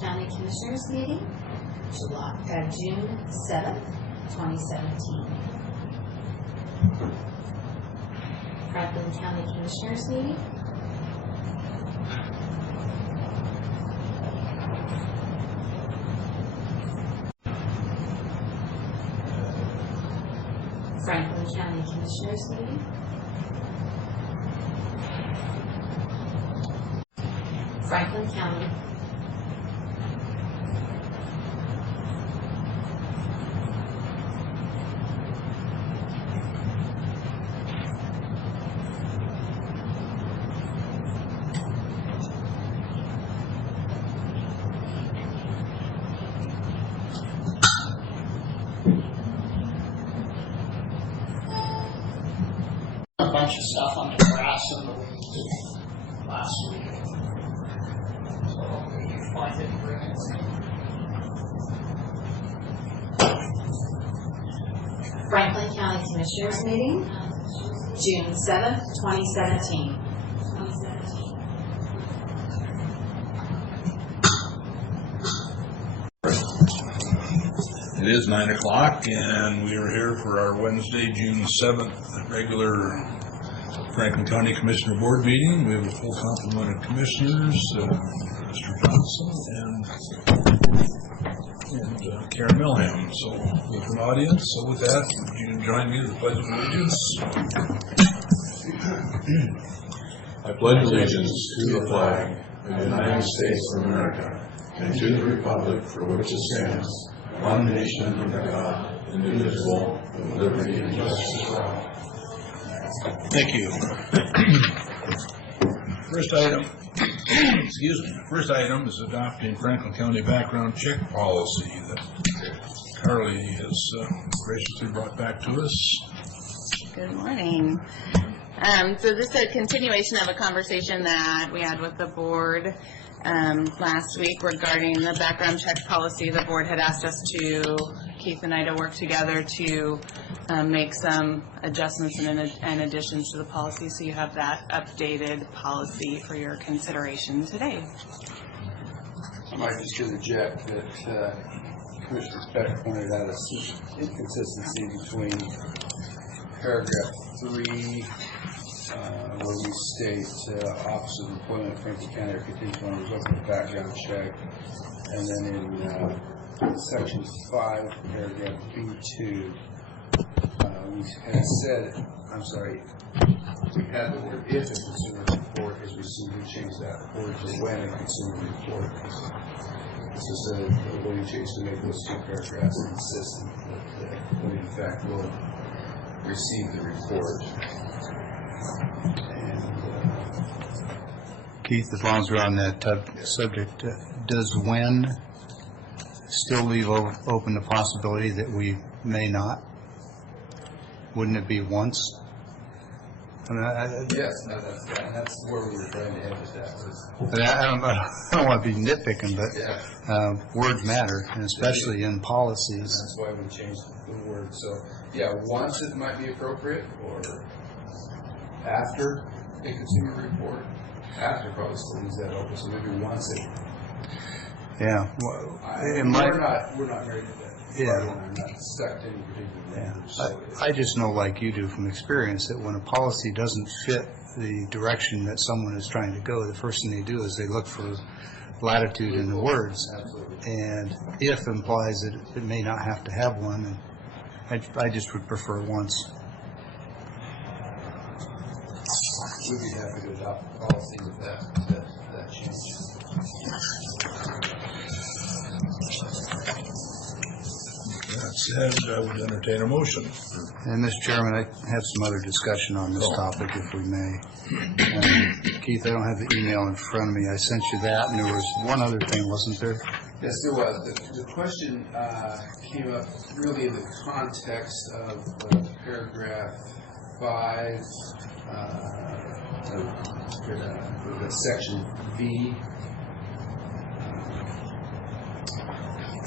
County Commissioners meeting, June 7th, 2017. Franklin County Commissioners meeting, Franklin County Commissioners meeting, Franklin County, a bunch of stuff on the grass in the last week. So hopefully you find it and bring it. Franklin County Commissioners meeting, June 7th, 2017. It is 9 o'clock, and we are here for our Wednesday, June 7th, regular Franklin County Commissioner Board meeting. We have a full complement of commissioners, Mr. Johnson and Karen Milham. So we have an audience. So with that, would you join me in the Pledge of Allegiance? I pledge allegiance to the flag of the United States of America and to the republic for which it stands, one nation under God, indivisible, with liberty and justice for all. Thank you. First item is adopting Franklin County background check policy that Carly has graciously brought back to us. Good morning. So this is a continuation of a conversation that we had with the board last week regarding the background check policy. The board had asked us to, Keith and I, to work together to make some adjustments and additions to the policy, so you have that updated policy for your consideration today. I might just interject that Commissioner Peck pointed out a inconsistency between paragraph 3, where we state Office of Employment of Franklin County are contingent on results of a background check, and then in section 5, paragraph B2, we had said, we had the word if a consumer report is received, we changed that word to when a consumer report is. This is a way to change to make those two paragraphs consistent that we in fact will receive the report. Keith, as long as we're on that subject, does when still leave open the possibility that we may not? Wouldn't it be once? Yes, that's where we were trying to head with that. I don't want to be nitpicking, but words matter, and especially in policies. That's why we changed the word. So, yeah, once it might be appropriate, or after a consumer report. After probably still leaves that open, so maybe once it. Yeah, well, we're not married to that. Yeah, I'm not stuck to any particular language. So I just know, like you do from experience, that when a policy doesn't fit the direction that someone is trying to go, the first thing they do is they look for latitude in the words. Absolutely. And if implies that it may not have to have one, and I just would prefer once. We'd be happy to adopt the policy with that change. That said, I would entertain a motion. And Mr. Chairman, I have some other discussion on this topic, if we may. Keith, I don't have the email in front of me. I sent you that, and there was one other thing, wasn't there? Yes, there was. The question came up really in the context of paragraph 5, section B,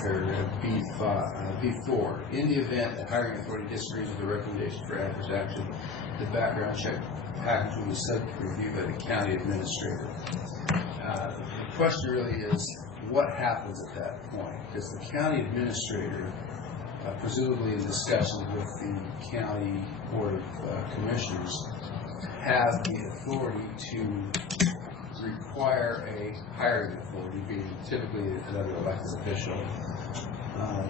paragraph B4. In the event that hiring authority disagrees with the recommendation for adverse action, the background check package will be subject to review by the county administrator. The question really is, what happens at that point? Does the county administrator, presumably in discussion with the county board of commissioners, have the authority to require a hiring authority, being typically another elected official,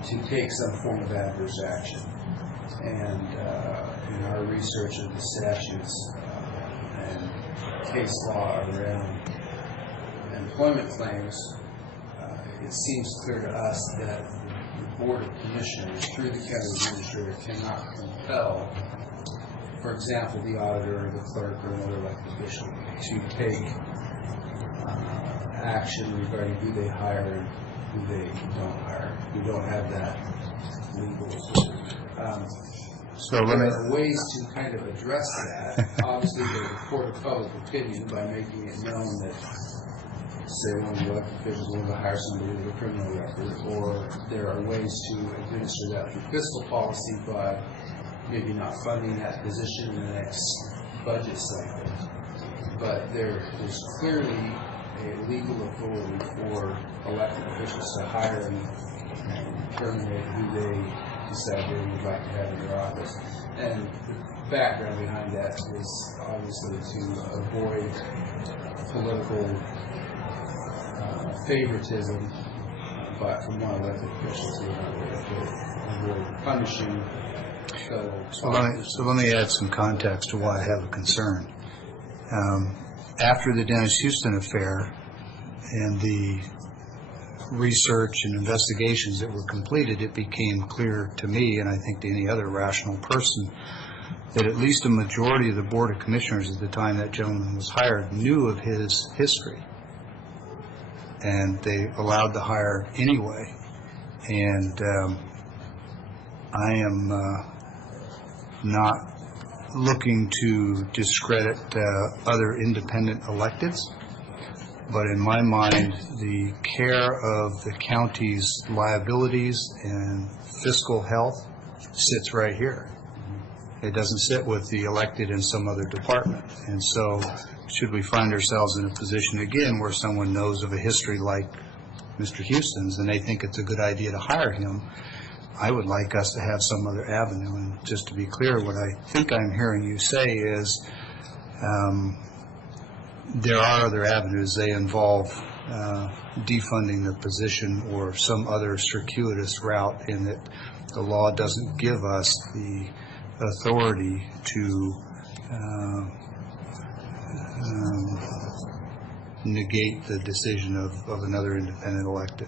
to take some form of adverse action? And in our research of the statutes and case law around employment claims, it seems clear to us that the Board of Commissioners, through the county administrator, cannot compel, for example, the auditor or the clerk or another elected official to take action regarding who they hire and who they don't hire. We don't have that legal authority. So let me, There are ways to kind of address that. Obviously, the court of public opinion by making it known that, say, one of the elected officials wanted to hire somebody with a criminal record, or there are ways to administer that through fiscal policy by maybe not funding that position in the next budget cycle. But there's clearly a legal authority for elected officials to hire and terminate who they decide they would like to have in their office. And the background behind that is obviously to avoid political favoritism from one elected official to another, to avoid punishing fellow. so let me add some context to why I have a concern. After the Dennis Houston affair and the research and investigations that were completed, it became clear to me, and I think to any other rational person, that at least a majority of the Board of Commissioners at the time that gentleman was hired knew of his history. And they allowed the hire anyway. And I am not looking to discredit other independent electeds, but in my mind, the care of the county's liabilities and fiscal health sits right here. It doesn't sit with the elected in some other department. And so should we find ourselves in a position again where someone knows of a history like Mr. Houston's and they think it's a good idea to hire him, I would like us to have some other avenue. And just to be clear, what I think I'm hearing you say is there are other avenues. They involve defunding the position or some other circuitous route, in that the law doesn't give us the authority to negate the decision of another independent elected.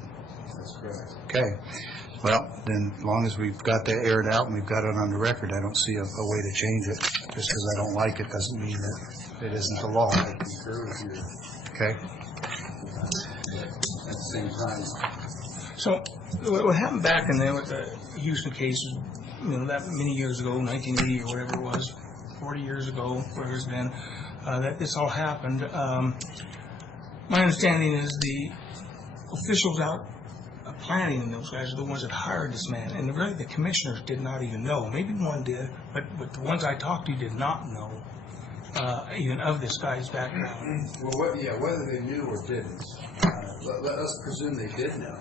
That's correct. Okay. Well, then, as long as we've got that aired out and we've got it on the record, I don't see a way to change it. Just because I don't like it doesn't mean that it isn't the law. I concur with you. Okay? At the same time, So what happened back in the Houston case, that many years ago, 1980 or whatever it was, 40 years ago, whatever it's been, that this all happened. My understanding is the officials out planning, and those guys are the ones that hired this man, and really the commissioners did not even know. Maybe one did, but the ones I talked to did not know even of this guy's background. well, whether they knew or didn't, let us presume they did know.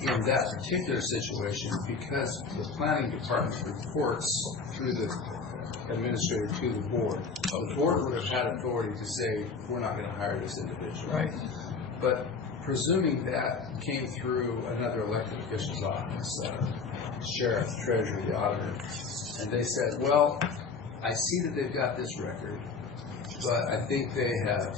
In that particular situation, because the planning department reports through the administrator to the board would have had authority to say, we're not going to hire this individual. Right. But presuming that came through another elected official's office, sheriff, treasurer, the auditor, and they said, well, I see that they've got this record, but I think they have,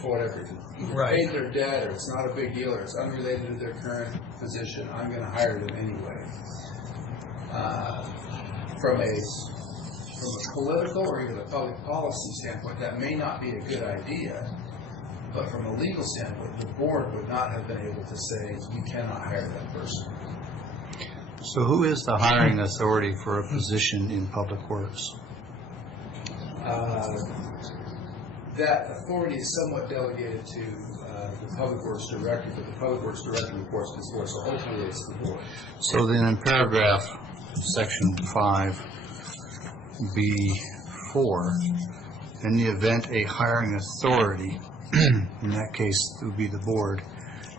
for whatever, Right. paid their debt, or it's not a big deal, or it's unrelated to their current position, I'm going to hire them anyway. From a political or even a public policy standpoint, that may not be a good idea. But from a legal standpoint, the board would not have been able to say, you cannot hire that person. So who is the hiring authority for a position in Public Works? That authority is somewhat delegated to the Public Works Director, but the Public Works Director reports to the board, so ultimately it's the board. So then in paragraph section 5, B4, in the event a hiring authority, in that case it would be the board,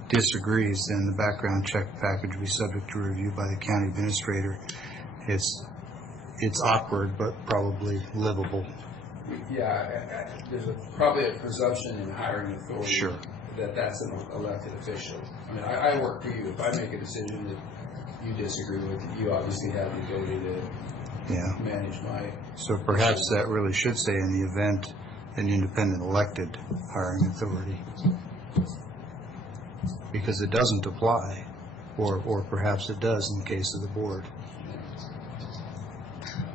disagrees, then the background check package will be subject to review by the county administrator. It's awkward, but probably livable. Yeah, there's probably a presumption in hiring authority. Sure. That's an elected official. I mean, I work for you. If I make a decision that you disagree with, you obviously have the ability to Yeah. manage my... So perhaps that really should say in the event an independent elected hiring authority, because it doesn't apply, or perhaps it does in the case of the board.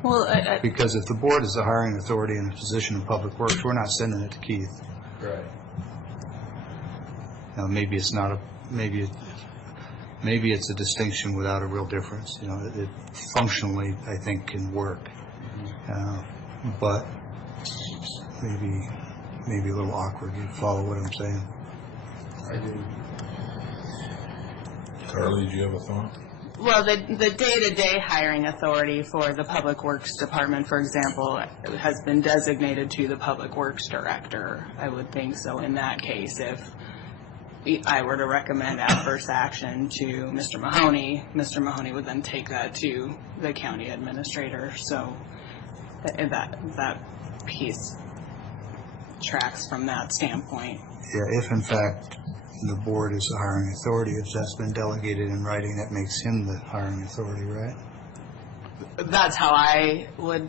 Well, Because if the board is the hiring authority in a position of public works, we're not sending it to Keith. Right. Now, maybe it's not a, maybe it's a distinction without a real difference. You know, it functionally, I think, can work. But maybe a little awkward. You follow what I'm saying? I do. Carly, do you have a thought? well, the day-to-day hiring authority for the Public Works Department, for example, has been designated to the Public Works Director. I would think so in that case. If I were to recommend adverse action to Mr. Mahoney would then take that to the county administrator. So that piece tracks from that standpoint. Yeah, if in fact the board is the hiring authority, if that's been delegated in writing, that makes him the hiring authority, right? That's how I would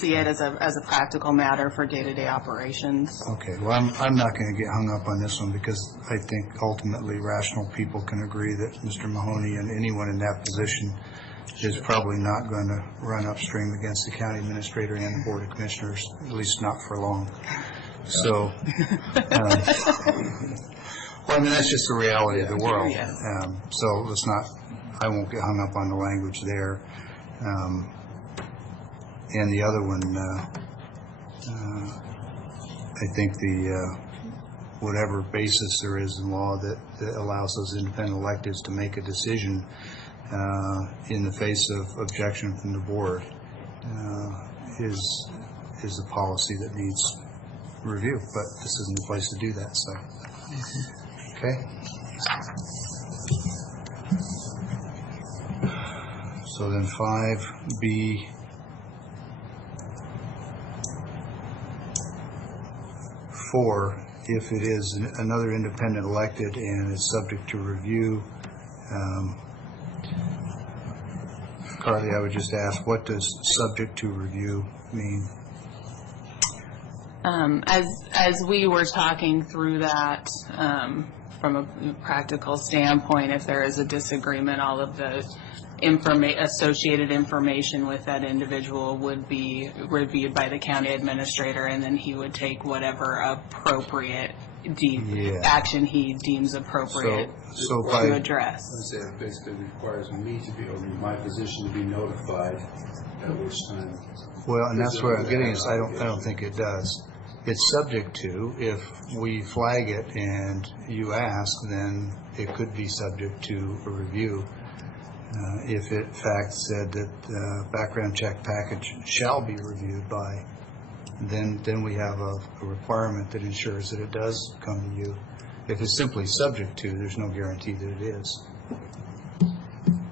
see it as a practical matter for day-to-day operations. Okay, well, I'm not going to get hung up on this one because I think ultimately rational people can agree that Mr. Mahoney and anyone in that position is probably not going to run upstream against the county administrator and the board of commissioners, at least not for long. So, well, I mean, that's just the reality of the world. Yeah. So let's not, I won't get hung up on the language there. And the other one, I think whatever basis there is in law that allows those independent electeds to make a decision in the face of objection from the board is a policy that needs review, but this isn't the place to do that, so. Okay? So then 5B, if it is another independent elected and is subject to review, Carly, I would just ask, what does subject to review mean? As we were talking through that, from a practical standpoint, if there is a disagreement, all of the associated information with that individual would be reviewed by the county administrator, and then he would take whatever appropriate action he deems appropriate to address. I would say it basically requires me to be, or my position to be notified at which time. Well, and that's where I'm getting is I don't think it does. It's subject to, if we flag it and you ask, then it could be subject to a review. If it in fact said that the background check package shall be reviewed by, then we have a requirement that ensures that it does come to you. If it's simply subject to, there's no guarantee that it is.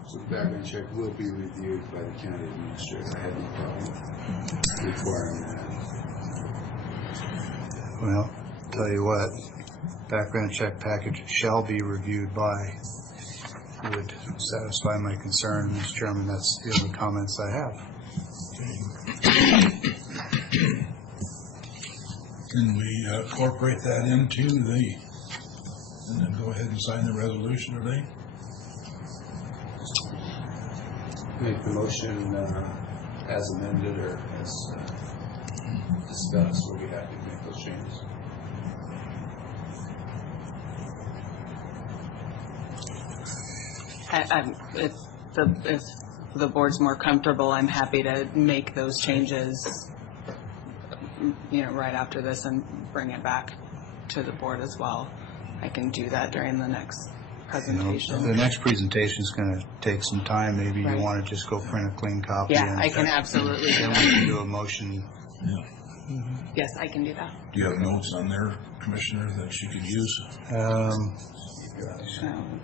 So the background check will be reviewed by the county administrator. I have no problem requiring that. Well, tell you what, background check package shall be reviewed by would satisfy my concern, Mr. Chairman. That's the only comments I have. Can we incorporate that into and then go ahead and sign the resolution today? Make the motion as amended or as discussed. We'll be happy to make those changes. If the board's more comfortable, I'm happy to make those changes, right after this and bring it back to the board as well. I can do that during the next presentation. The next presentation is going to take some time. Maybe you Right. want to just go print a clean copy. Yeah, and I can absolutely do then we that. can do a motion. Yes, I can do that. Do you have notes on there, Commissioner, that you could use? Shall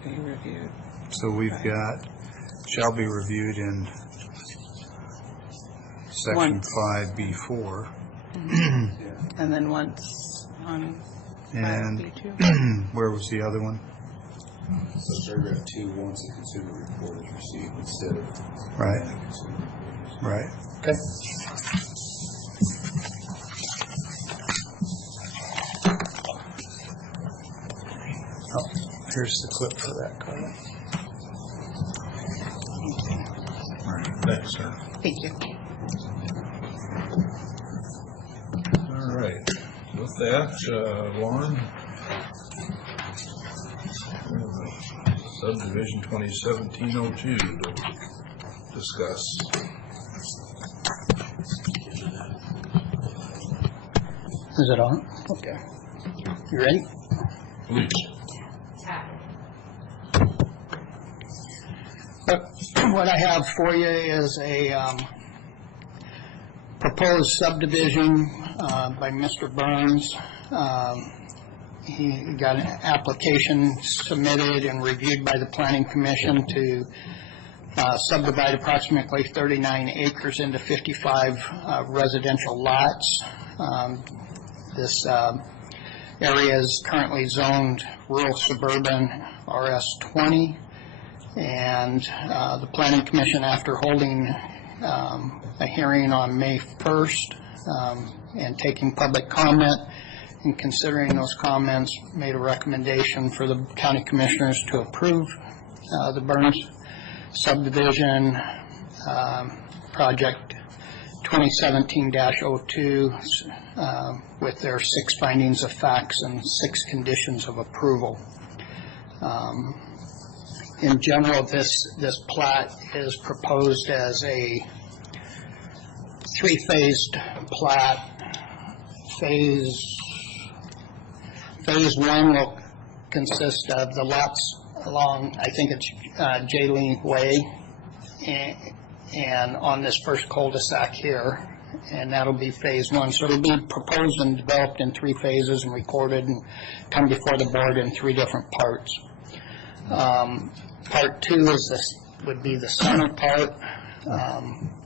be reviewed. So we've got, shall be reviewed in section 5B4. And then once on And 5B2. where was the other one? So paragraph 2, once the consumer report is received instead of Right, consumer. right. Okay. Oh, here's the clip for that, Carla. All right, thanks, sir. Thank you. All right. With that, Lauren, we have subdivision 2017-02 to discuss. Is it on? Okay. You ready? Please. What I have for you is a proposed subdivision by Mr. Burns. He got an application submitted and reviewed by the Planning Commission to subdivide approximately 39 acres into 55 residential lots. This area is currently zoned rural suburban RS20, and the Planning Commission, after holding a hearing on May 1st and taking public comment and considering those comments, made a recommendation for the County Commissioners to approve the Burns subdivision project 2017-02 with their 6 findings of facts and 6 conditions of approval. In general, this plat is proposed as a 3-phased plat. Phase 1 will consist of the lots along, I think it's Jaylene Way, and on this first cul-de-sac here, and that'll be phase 1. So it'll be proposed and developed in 3 phases and recorded and come before the board in 3 different parts. Part 2 would be the center part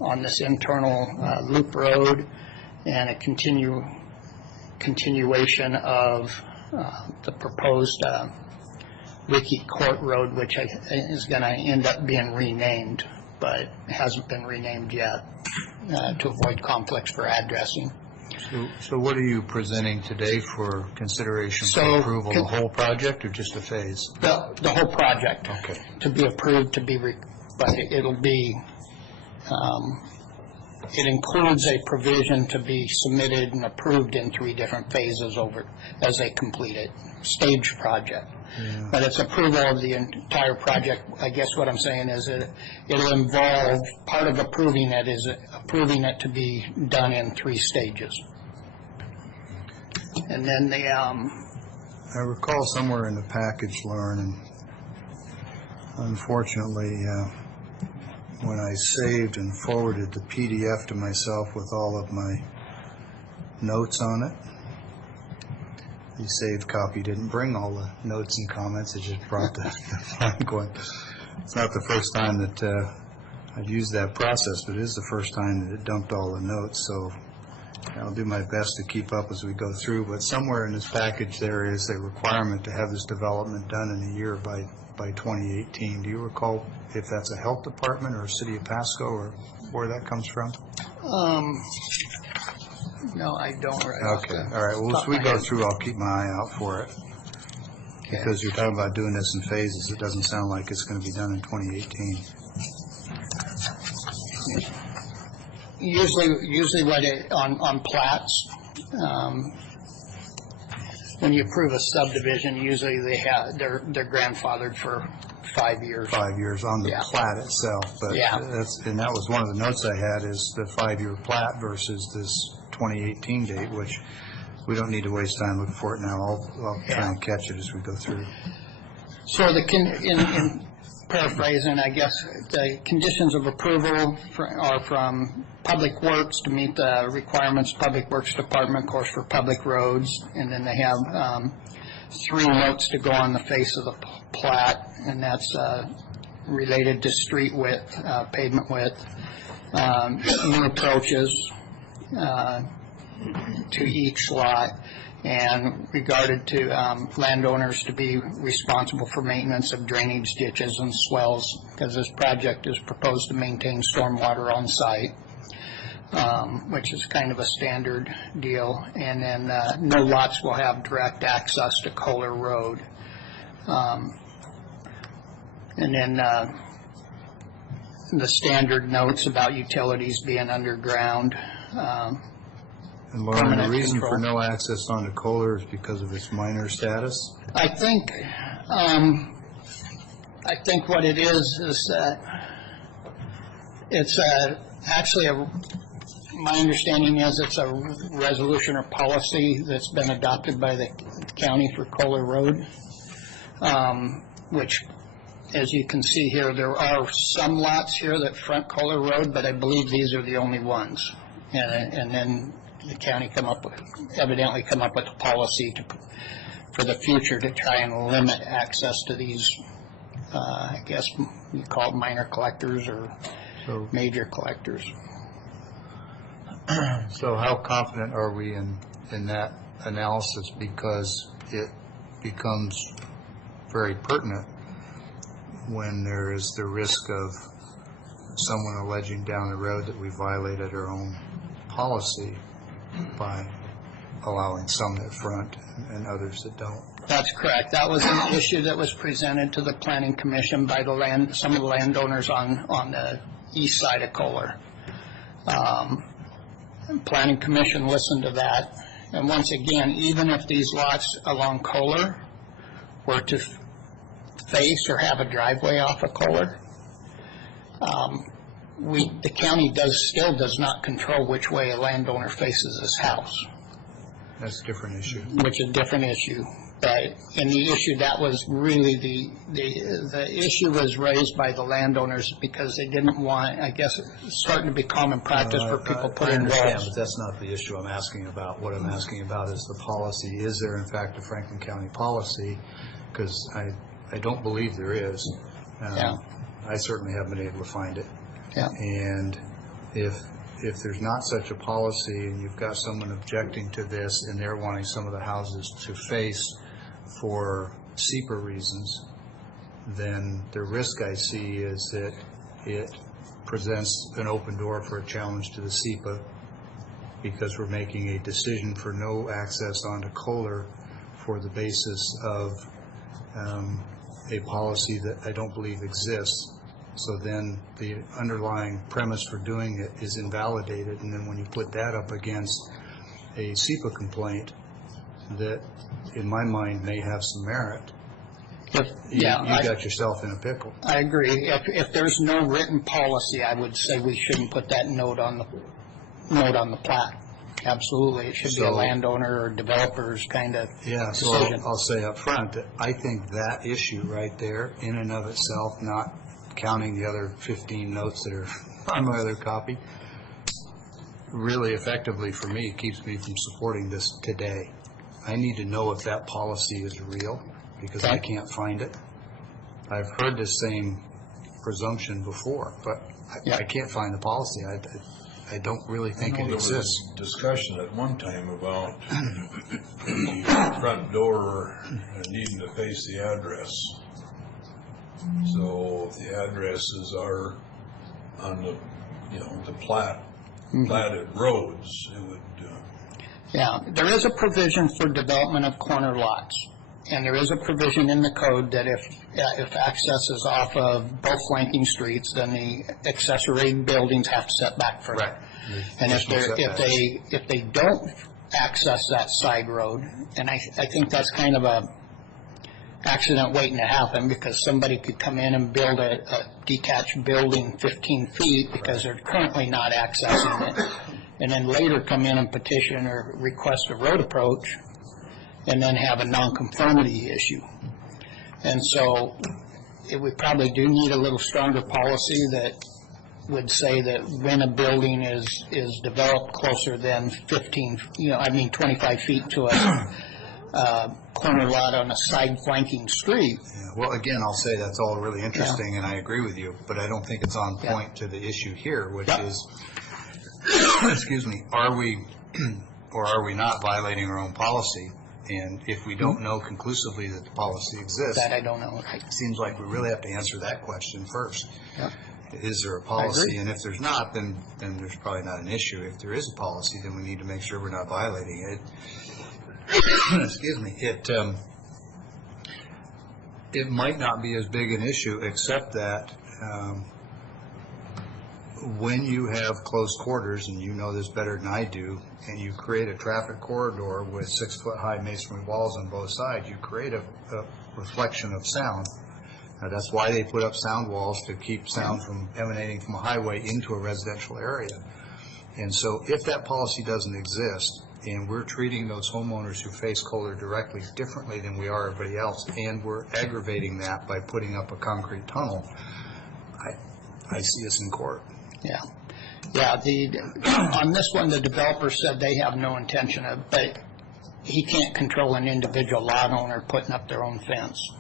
on this internal loop road, and a continuation of the proposed Ricky Court Road, which is going to end up being renamed, but hasn't been renamed yet to avoid conflicts for addressing. So what are you presenting today for consideration for So, approval? The whole project or just a phase? The whole project. Okay. To be approved, but it'll be, it includes a provision to be submitted and approved in 3 different phases as they complete it, staged project. Yeah. But it's approval of the entire project. I guess what I'm saying is it'll involve, part of approving it is approving it to be done in 3 stages. And then I recall somewhere in the package, Lauren, and unfortunately, when I saved and forwarded the PDF to myself with all of my notes on it, the saved copy didn't bring all the notes and comments. It just brought the blank one. It's not the first time that I've used that process, but it is the first time that it dumped all the notes. So I'll do my best to keep up as we go through. But somewhere in this package there is a requirement to have this development done in a year by 2018. Do you recall if that's a health department or a city of Pasco or where that comes from? no, I don't. Okay, all right. Well, as we go through, I'll keep my eye out for it. Okay. Because you're talking about doing this in phases. It doesn't sound like it's going to be done in 2018. Usually what on plats, when you approve a subdivision, usually they're grandfathered for 5 years. 5 years on the Yeah. plat itself, but Yeah. and that was one of the notes I had is the 5-year plat versus this 2018 date, which we don't need to waste time looking for it now. I'll try Yeah. and catch it as we go through. So in paraphrasing, I guess, the conditions of approval are from Public Works to meet the requirements, Public Works Department, of course, for public roads, and then they have 3 notes to go on the face of the plat, and that's related to street width, pavement width, new approaches to each lot, and regarded to landowners to be responsible for maintenance of drainage ditches and swells, because this project is proposed to maintain stormwater on site, which is kind of a standard deal. And then no lots will have direct access to Kohler Road. And then the standard notes about utilities being underground. And Lauren, the Permanent reason control. for no access onto Kohler is because of its minor status? I think what it is that it's actually my understanding is it's a resolution or policy that's been adopted by the county for Kohler Road, which, as you can see here, there are some lots here that front Kohler Road, but I believe these are the only ones. And then the county evidently come up with a policy for the future to try and limit access to these, I guess you call it minor collectors or major collectors. So how confident are we in that analysis? Because it becomes very pertinent when there is the risk of someone alleging down the road that we violated our own policy by allowing some that front and others that don't. That's correct. That was an issue that was presented to the Planning Commission by some of the landowners on the east side of Kohler. Planning Commission listened to that, and once again, even if these lots along Kohler were to face or have a driveway off of Kohler, the county still does not control which way a landowner faces his house. That's a different issue. Which is a different issue. But in the issue, that was really the issue was raised by the landowners because they didn't want, I guess, it's starting to be common practice for people putting walls. I understand, but that's not the issue I'm asking about. What I'm asking about is the policy. Is there, in fact, a Franklin County policy? Because I don't believe there is. Yeah. I certainly haven't been able to find it. Yeah. And if there's not such a policy and you've got someone objecting to this and they're wanting some of the houses to face for SEPA reasons, then the risk I see is that it presents an open door for a challenge to the SEPA because we're making a decision for no access onto Kohler for the basis of a policy that I don't believe exists. So then the underlying premise for doing it is invalidated, and then when you put that up against a SEPA complaint that, in my mind, may have some merit, you got yourself in a pickle. I agree. If there's no written policy, I would say we shouldn't put that note on the plat. Absolutely, it should be a landowner or developer's kind of decision. So I'll say up front that I think that issue right there, in and of itself, not counting the other 15 notes that are on my other copy, really effectively for me keeps me from supporting this today. I need to know if that policy is real because I can't find it. I've heard this same presumption before, but I can't find the policy. I don't really think it exists. There was discussion at one time about the front door needing to face the address. So if the addresses are on the, the platted roads, it would. Yeah, there is a provision for development of corner lots, and there is a provision in the code that if access is off of both flanking streets, then the accessory buildings have to set back further. Right. And if they don't access that side road, and I think that's kind of a accident waiting to happen because somebody could come in and build a detached building 15 feet because they're currently not accessing it, and then later come in and petition or request a road approach and then have a nonconformity issue. And so we probably do need a little stronger policy that would say that when a building is developed closer than 25 feet to a corner lot on a side flanking street. Yeah, well, again, I'll say that's all really interesting, and I agree with you, but I don't think it's on point to the issue here, which is, excuse me, are we or are we not violating our own policy? And if we don't know conclusively that the policy exists, That I don't know. it seems like we really have to answer that question first. Yep. Is there a policy? And if there's not, then there's probably not an issue. If there is a policy, then we need to make sure we're not violating it. Excuse me. It might not be as big an issue, except that when you have close quarters, and you know this better than I do, and you create a traffic corridor with 6-foot-high masonry walls on both sides, you create a reflection of sound. That's why they put up sound walls, to keep sound from emanating from a highway into a residential area. And so if that policy doesn't exist, and we're treating those homeowners who face Kohler directly differently than we are everybody else, and we're aggravating that by putting up a concrete tunnel, I see us in court. Yeah. On this one, the developer said they have no intention of, but he can't control an individual lot owner putting up their own fence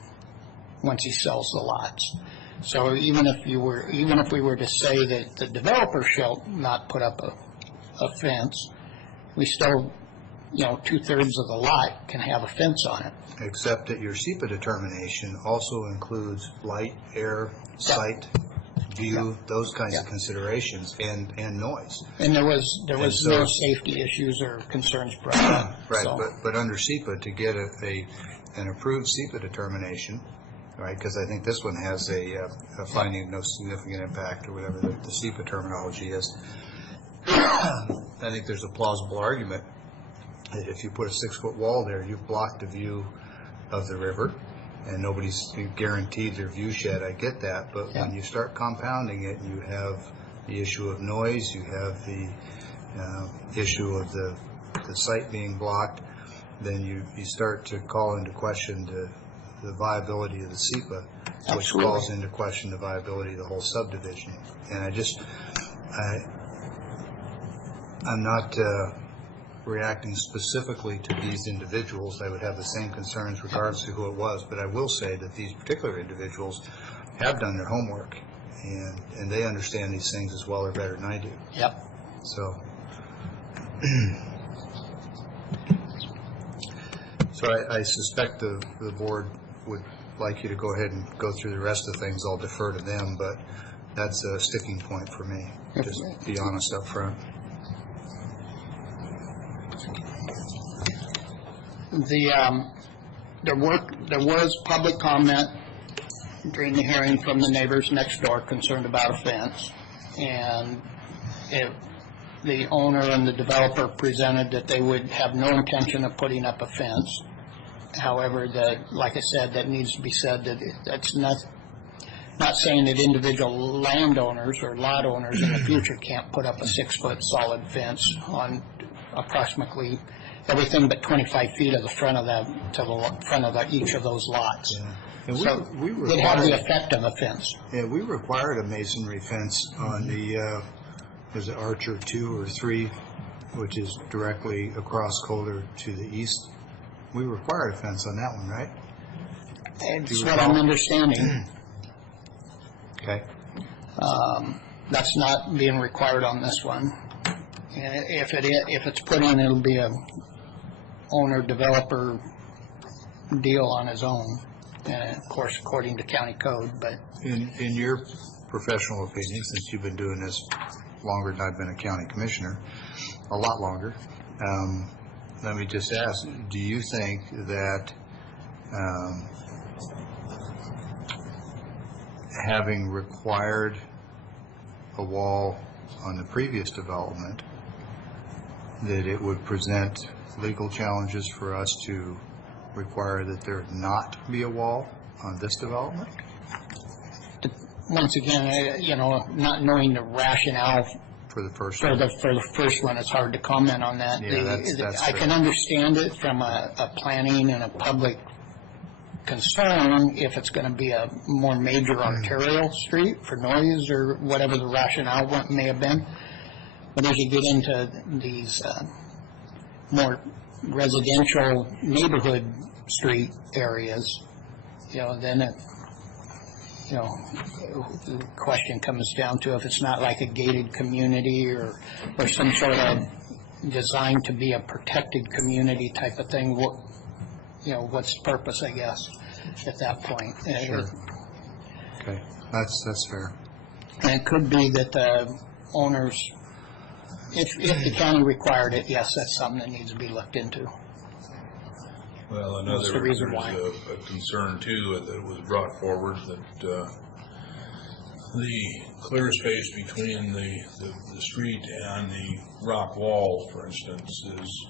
once he sells the lots. So even if we were to say that the developer shall not put up a fence, we still, 2/3 of the lot can have a fence on it. Except that your SEPA determination also includes light, air, sight, view, those kinds of considerations, and noise. And there was no safety issues or concerns brought up. Right, so. but under SEPA, to get an approved SEPA determination, right, because I think this one has a finding of no significant impact, or whatever the SEPA terminology is, I think there's a plausible argument that if you put a 6-foot wall there, you've blocked the view of the river, and nobody's guaranteed their view shed. I get that, but when you start compounding it, you have the issue of noise, you have the issue of the site being blocked, then you start to call into question the viability of the SEPA, which calls into question the viability of the whole subdivision. And I'm not reacting specifically to these individuals. I would have the same concerns regardless of who it was, but I will say that these particular individuals have done their homework, and they understand these things as well or better than I do. Yep. So I suspect the board would like you to go ahead and go through the rest of things. I'll defer to them, but that's a sticking point for me, just to be honest up front. There was public comment during the hearing from the neighbors next door concerned about a fence, and the owner and the developer presented that they would have no intention of putting up a fence. However, like I said, that needs to be said that that's not saying that individual landowners or lot owners in the future can't put up a 6-foot solid fence on approximately everything but 25 feet of the front of each of those lots. Yeah. And So it had the effect of a fence. Yeah, we required a masonry fence on the, was it Archer 2 or 3, which is directly across Kohler to the east. We required a fence on that one, right? That's what I'm understanding. Okay. That's not being required on this one. And if it's put in, it'll be a owner-developer deal on his own, and of course, according to county code, but... In your professional opinion, since you've been doing this longer than I've been a county commissioner, a lot longer, let me just ask, do you think that having required a wall on the previous development, that it would present legal challenges for us to require that there not be a wall on this development? Once again, not knowing the rationale For the first for one? the first one, it's hard to comment on that. Yeah, that's I can understand it from a planning and a public concern if it's going to be a more major arterial street for noise or whatever the rationale may have been. But as you get into these more residential neighborhood street areas, then it, the question comes down to if it's not like a gated community or some sort of designed to be a protected community type of thing, what's the purpose, I guess, at that point? Sure. Okay, that's fair. And it could be that the owners, if the county required it, yes, that's something that needs to be looked into. Well, That's the reason why. there's a concern too that was brought forward that the clear space between the street and the rock wall, for instance, is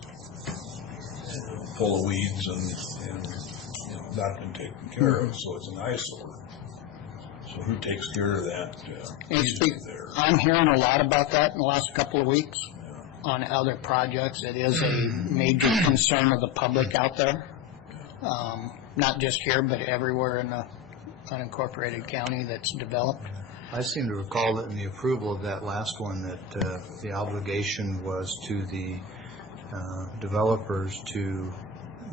full of weeds and not been taken care of, so it's an eyesore. So who takes care of that? There? I'm hearing a lot about that in the last couple of weeks on other projects. It is a major concern of the public out there, not just here, but everywhere in the unincorporated county that's developed. I seem to recall that in the approval of that last one that the obligation was to the developers to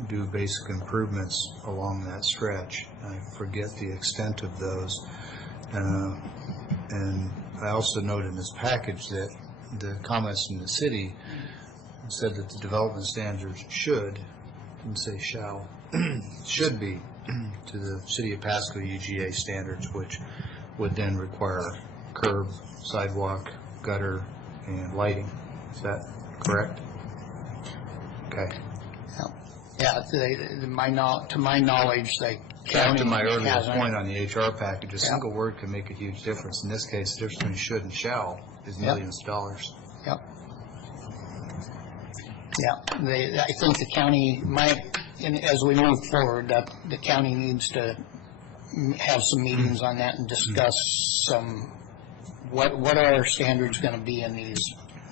do basic improvements along that stretch. I forget the extent of those. And I also note in this package that the comments from the city said that the development standards should, didn't say shall, should be to the City of Pasco UGA standards, which would then require curb, sidewalk, gutter, and lighting. Is that correct? Okay. Yeah, to my knowledge, the Back county to my earlier hasn't. point on the HR package, a single word can make a huge difference. In this case, the difference between should and shall is millions of dollars. Yep. Yeah, I think the county and as we move forward, the county needs to have some meetings on that and discuss what are our standards going to be in these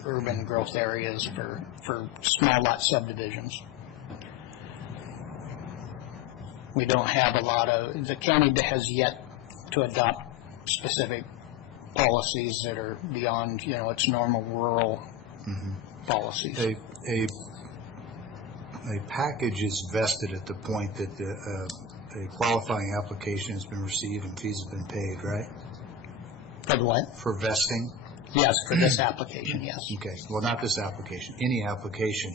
urban growth areas for small lot subdivisions. We don't have the county has yet to adopt specific policies that are beyond, its normal rural policies. A package is vested at the point that a qualifying application has been received and fees have been paid, right? For what? For vesting? Yes, for this application, yes. Okay, well, not this application, any application.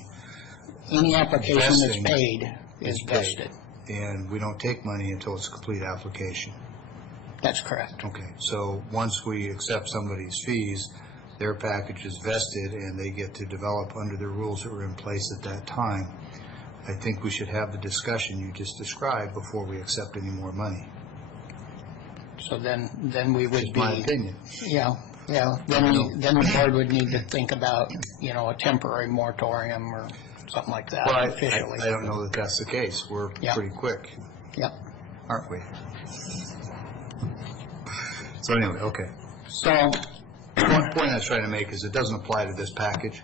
Any application that's Vesting paid is vested. And we don't take money until it's a complete application. That's correct. Okay, so once we accept somebody's fees, their package is vested and they get to develop under the rules that were in place at that time. I think we should have the discussion you just described before we accept any more money. So then we would That's be. my opinion. Yeah. Then the board would need to think about, a temporary moratorium or something like that Well, officially. I don't know that that's the case. We're pretty quick, Yep. aren't we? So anyway, okay. So, One point I was trying to make is it doesn't apply to this package,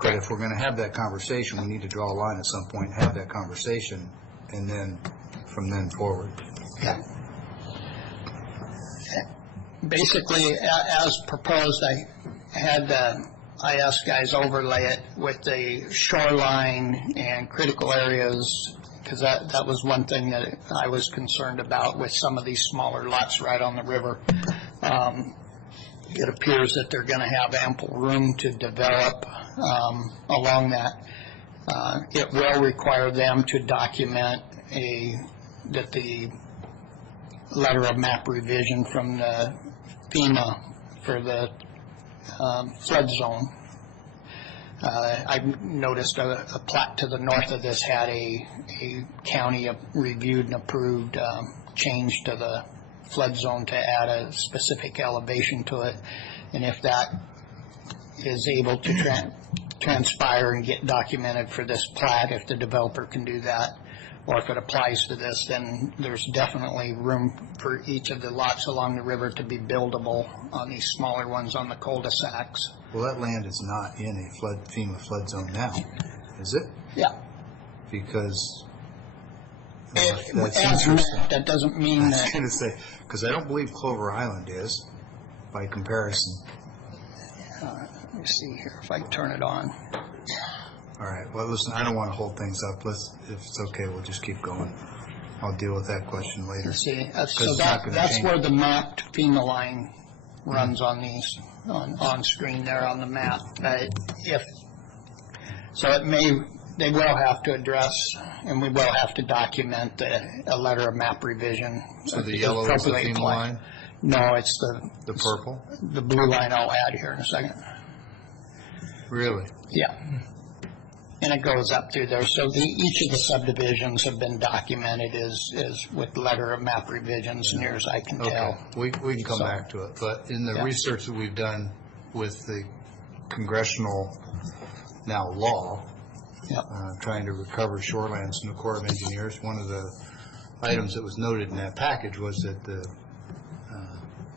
but if we're going to have that conversation, we need to draw a line at some point, have that conversation, and then from then forward. yeah. Basically, as proposed, I asked guys overlay it with the shoreline and critical areas, because that was one thing that I was concerned about with some of these smaller lots right on the river. It appears that they're going to have ample room to develop along that. It will require them to document that the letter of map revision from the FEMA for the flood zone. I noticed a plat to the north of this had a county reviewed and approved change to the flood zone to add a specific elevation to it. And if that is able to transpire and get documented for this plat, if the developer can do that, or if it applies to this, then there's definitely room for each of the lots along the river to be buildable on these smaller ones on the cul-de-sacs. Well, that land is not in a FEMA flood zone now, is it? Yeah. Because That's As interesting. met, that doesn't I mean was that, going to say, because I don't believe Clover Island is, by comparison. let me see here, if I can turn it on. All right, well, listen, I don't want to hold things up. If it's okay, we'll just keep going. I'll deal with that question later. You see, so it's not gonna that's change. where the mapped FEMA line runs on these, on screen there on the map. So they will have to address, and we will have to document a letter of map revision. So the yellow is the Appropriate FEMA plan. line, No, it's the purple? the blue line I'll add here in a second. Really? Yeah. And it goes up through there. So each of the subdivisions have been documented as with letter of map revisions, near as I can Okay, tell. we can come So- back to it, but in the Yeah. research that we've done with the congressional now law, Yep. trying to recover shorelands from the Corps of Engineers, one of the items that was noted in that package was that the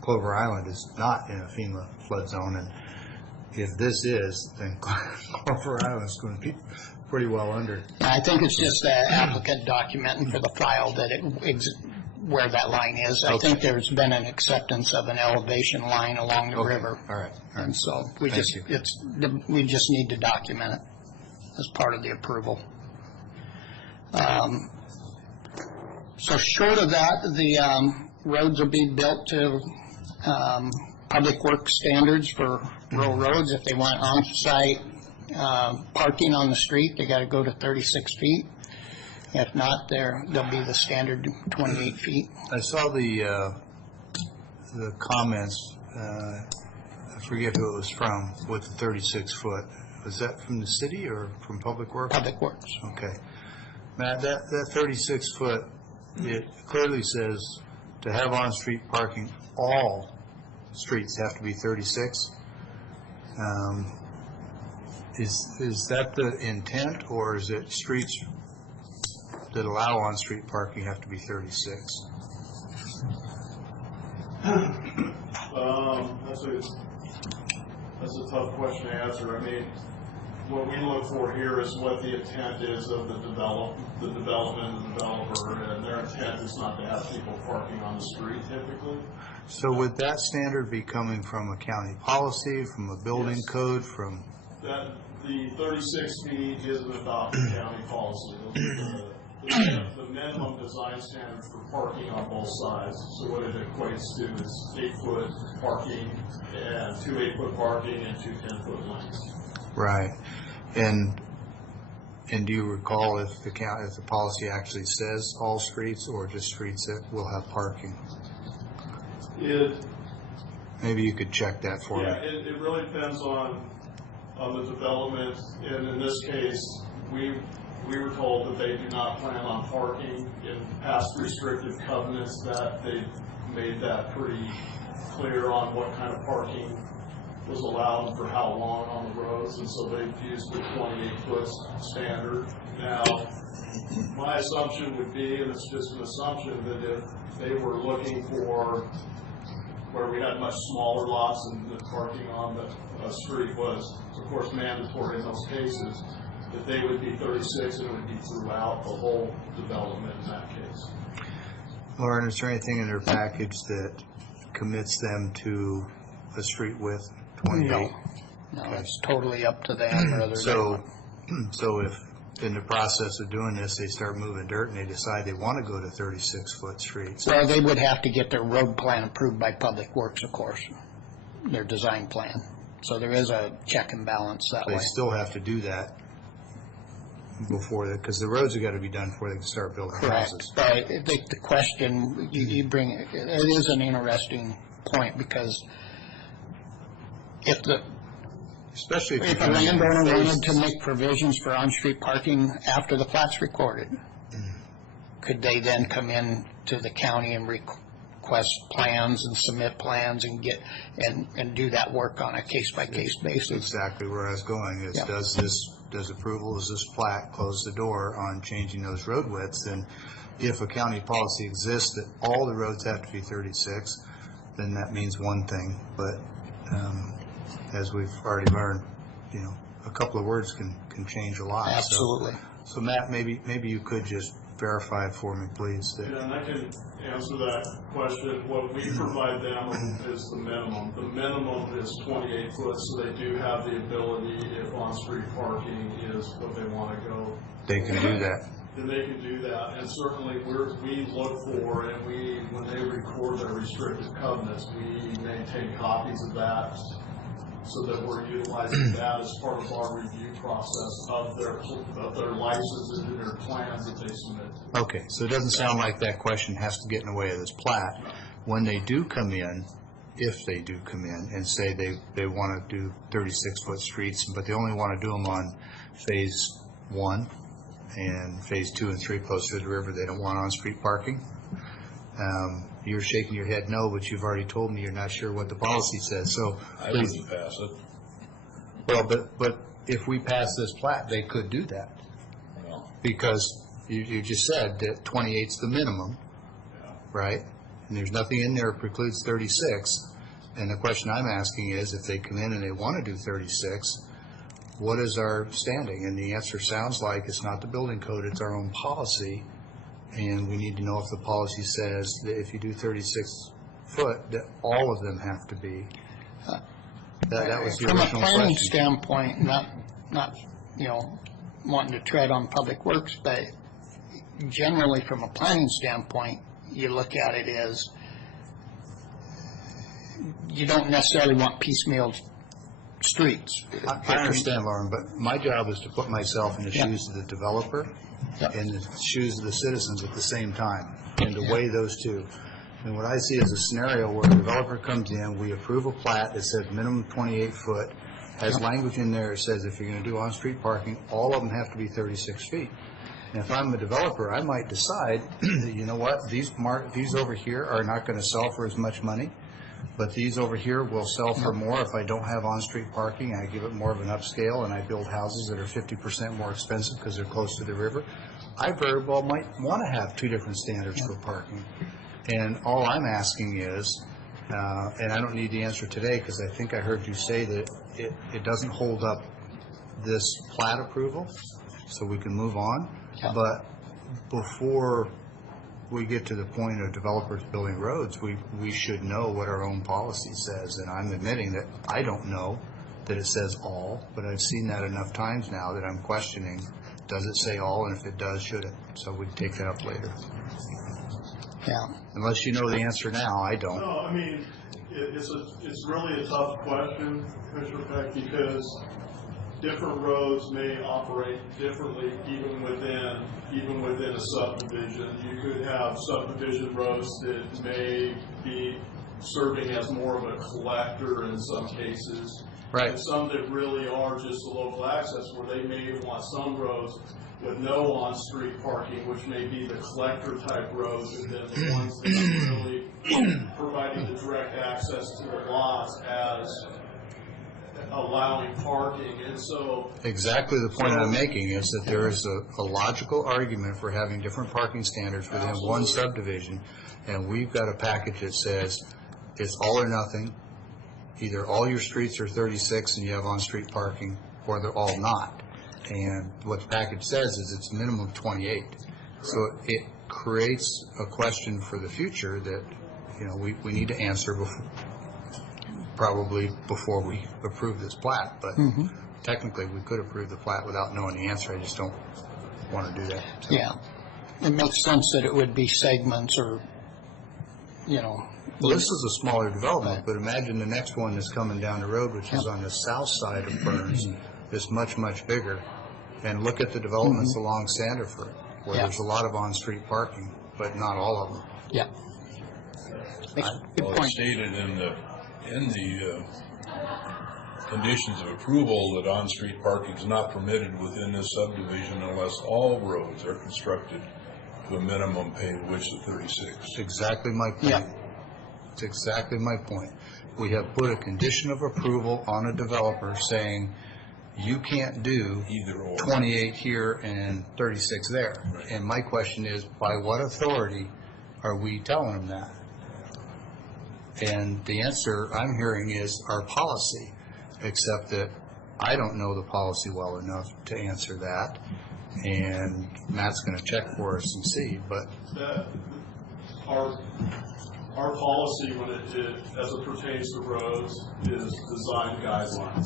Clover Island is not in a FEMA flood zone, and if this is, then Clover Island is going to be pretty well under. I think it's just the applicant documenting for the file that where that line is. I think there's been an acceptance of an elevation line along the river. All right. And so we Thank just, you. we just need to document it as part of the approval. So short of that, the roads will be built to public works standards for rural roads. If they want on-site parking on the street, they got to go to 36 feet. If not, they'll be the standard 28 feet. I saw the comments, I forget who it was from, with the 36-foot. Was that from the city or from Public Works? Public Works. Okay. Matt, that 36-foot, it clearly says to have on-street parking, all streets have to be 36. Is that the intent, or is it streets that allow on-street parking have to be 36? That's a tough question to answer. I mean, what we look for here is what the intent is of the development and the developer, and their intent is not to have people parking on the street typically. So would that standard be coming from a county policy, from a building Yes. code, from? That the 36 feet is an adopted county policy. Those are the minimum design standards for parking on both sides. So what it equates to is 8-foot parking and 2 8-foot parking and 2 10-foot lanes. Right. And do you recall if the policy actually says all streets or just streets that will have parking? Maybe you could check that for me. It really depends on the development, and in this case, we were told that they do not plan on parking in past restrictive covenants, that they made that pretty clear on what kind of parking was allowed and for how long on the roads, and so they've used the 28-foot standard. Now, my assumption would be, and it's just an assumption, that if they were looking for where we had much smaller lots and the parking on the street was, of course, mandatory in those cases, that they would be 36 and it would be throughout the whole development in that case. Lauren, is there anything in their package that commits them to a street width 28? No, it's totally up to them rather than. So if in the process of doing this, they start moving dirt and they decide they want to go to 36-foot streets? Well, they would have to get their road plan approved by Public Works, of course, their design plan. So there is a check and balance that way. They still have to do that before that, because the roads have got to be done before they can start building Correct. houses. But I think the question you bring, it is an interesting point, because if Especially a landowner wanted to make provisions for on-street parking after the plat's recorded, could they then come in to the county and request plans and submit plans and get, and do that work on a case-by-case basis? Exactly where I was going, is Yeah. does approval, does this plat close the door on changing those road widths? And if a county policy exists that all the roads have to be 36, then that means one thing, but as we've already learned, a couple of words can change a lot. Absolutely. So Matt, maybe you could just verify it for me, please. Yeah, and I can answer that question. What we provide them is the minimum. The minimum is 28 foot, so they do have the ability, if on-street parking is what they want to go, They can do that. then they can do that. And certainly we look for, and when they record their restrictive covenants, we maintain copies of that so that we're utilizing that as part of our review process of their licenses and their plans that they submit. Okay, so it doesn't sound like that question has to get in the way of this plat. When they do come in, if they do come in and say they want to do 36-foot streets, but they only want to do them on Phase 1 and Phase 2 and 3 closer to the river, they don't want on-street parking. You're shaking your head no, but you've already told me you're not sure what the policy says, so I please. wouldn't pass it. Well, but if we pass this plat, they could do that, Well, because you just said that 28's the minimum, right? And there's nothing in there that precludes 36. And the question I'm asking is, if they come in and they want to do 36, what is our standing? And the answer sounds like it's not the building code, it's our own policy. And we need to know if the policy says that if you do 36 foot, that all of them have to be. That was the From a original planning question. standpoint, not, wanting to tread on public works, but generally from a planning standpoint, you look at it as you don't necessarily want piecemeal streets. I understand, Lauren, but my job is to put myself in the Yeah. shoes of the developer Yeah. and the shoes of the citizens at the same time, and to weigh those two. And what I see is a scenario where a developer comes in, we approve a plat that says minimum 28 foot, has language in there that says if you're going to do on-street parking, all of them have to be 36 feet. And if I'm a developer, I might decide that, you know what, these over here are not going to sell for as much money, but these over here will sell for more if I don't have on-street parking, I give it more of an upscale, and I build houses that are 50% more expensive because they're close to the river. I very well might want to have two different standards for parking. And all I'm asking is, and I don't need the answer today because I think I heard you say that it doesn't hold up this plat approval, so we can move on. Yeah. But before we get to the point of developers building roads, we should know what our own policy says. And I'm admitting that I don't know that it says all, but I've seen that enough times now that I'm questioning, does it say all, and if it does, should it? So we can take that up later. Yeah. Unless you know the answer now, I don't. No, I mean, it's really a tough question, Commissioner Peck, because different roads may operate differently even within a subdivision. You could have subdivision roads that may be serving as more of a collector in some cases. Right. And some that really are just a local access, where they may want some roads with no on-street parking, which may be the collector type roads, and then the ones that are really providing the direct access to the lots as allowing parking. And so Exactly the point I'm making is that there is a logical argument for having different parking standards within one subdivision, and we've got a package that says it's all or nothing. Either all your streets are 36 and you have on-street parking, or they're all not. And what the package says is it's minimum 28. So it creates a question for the future that, we need to answer probably before we approve this plat. But technically, we could approve the plat without knowing the answer. I just don't want to do that. So. Yeah. It makes sense that it would be segments or, Well, this is a smaller development, but imagine the next one that's coming down the road, which is on the south side of Burns, is much, much bigger. And look at the developments along Sanderford, where there's a lot of on-street parking, but not all of them. Yeah. Good Well, it's point. stated in the conditions of approval that on-street parking is not permitted within this subdivision unless all roads are constructed to a minimum paved width of 36. It's exactly my point. Yeah. It's exactly my point. We have put a condition of approval on a developer saying, you can't do Either or. 28 here and 36 there. Right. And my question is, by what authority are we telling them that? And the answer I'm hearing is our policy, except that I don't know the policy well enough to answer that. and Matt's going to check for us and see, but That, our policy when as it pertains to roads is design guidelines,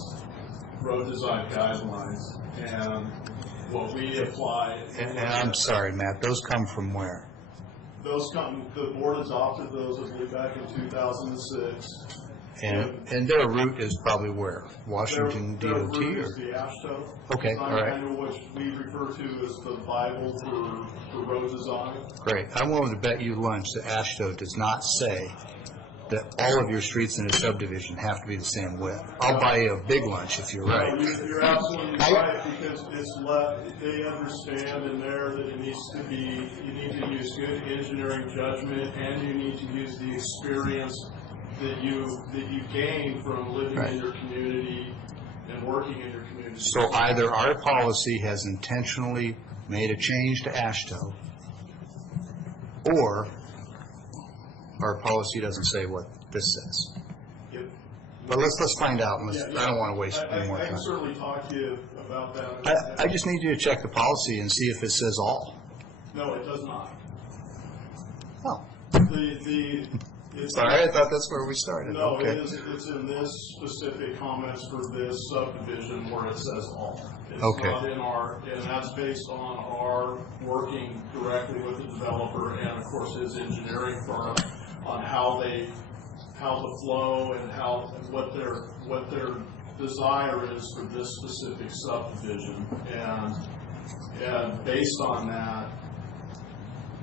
road design guidelines, and what we apply. and I'm sorry, Matt, those come from where? The board adopted those, I believe, back in 2006. And their route is probably where? Washington Their DOT route is or? the AASHTO. Okay, Design all right. manual, which we refer to as the Bible for road design. Great. I'm willing to bet you lunch that AASHTO does not say that all of your streets in a subdivision have to be the same width. I'll buy you a big lunch if you're right. No, you're absolutely right, because they understand in there that it needs to be, you need to use good engineering judgment, and you need to use the experience that you gain from living Right. in your community and working in your community. So either our policy has intentionally made a change to AASHTO, or our policy doesn't say what this says. Yep. But let's find out. Yeah, I don't want to waste I any more I can time. certainly talk to you about that. I just need you to check the policy and see if it says all. No, it does not. Oh, It's sorry, I thought that's where we started. No, Okay. it's in this specific comments for this subdivision where it says all. It's Okay. not in and that's based on our working directly with the developer and of course his engineering firm on how the flow and what their desire is for this specific subdivision. And based on that,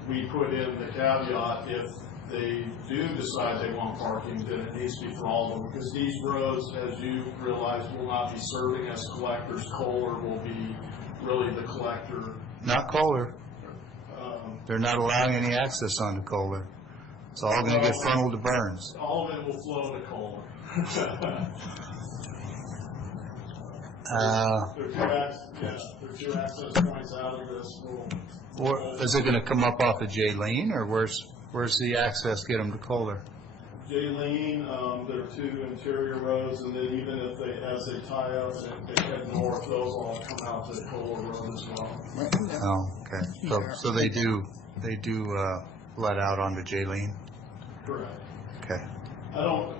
we put in the caveat, if they do decide they want parking, then it needs to be for all of them, because these roads, as you realize, will not be serving as collectors. Kohler will be really the collector. Not Kohler. They're not allowing any access onto Kohler. It's all going to get funneled to Burns. All of it will flow to Kohler. There are two access points out of this. Is it going to come up off of Jaylene, or where's the access get them to Kohler? Jaylene, there are two interior roads, and then even if as they tie up and they head north, those all come out to Kohler Road as well. Oh, okay. So they do let out onto Jaylene? Correct. Okay. I don't,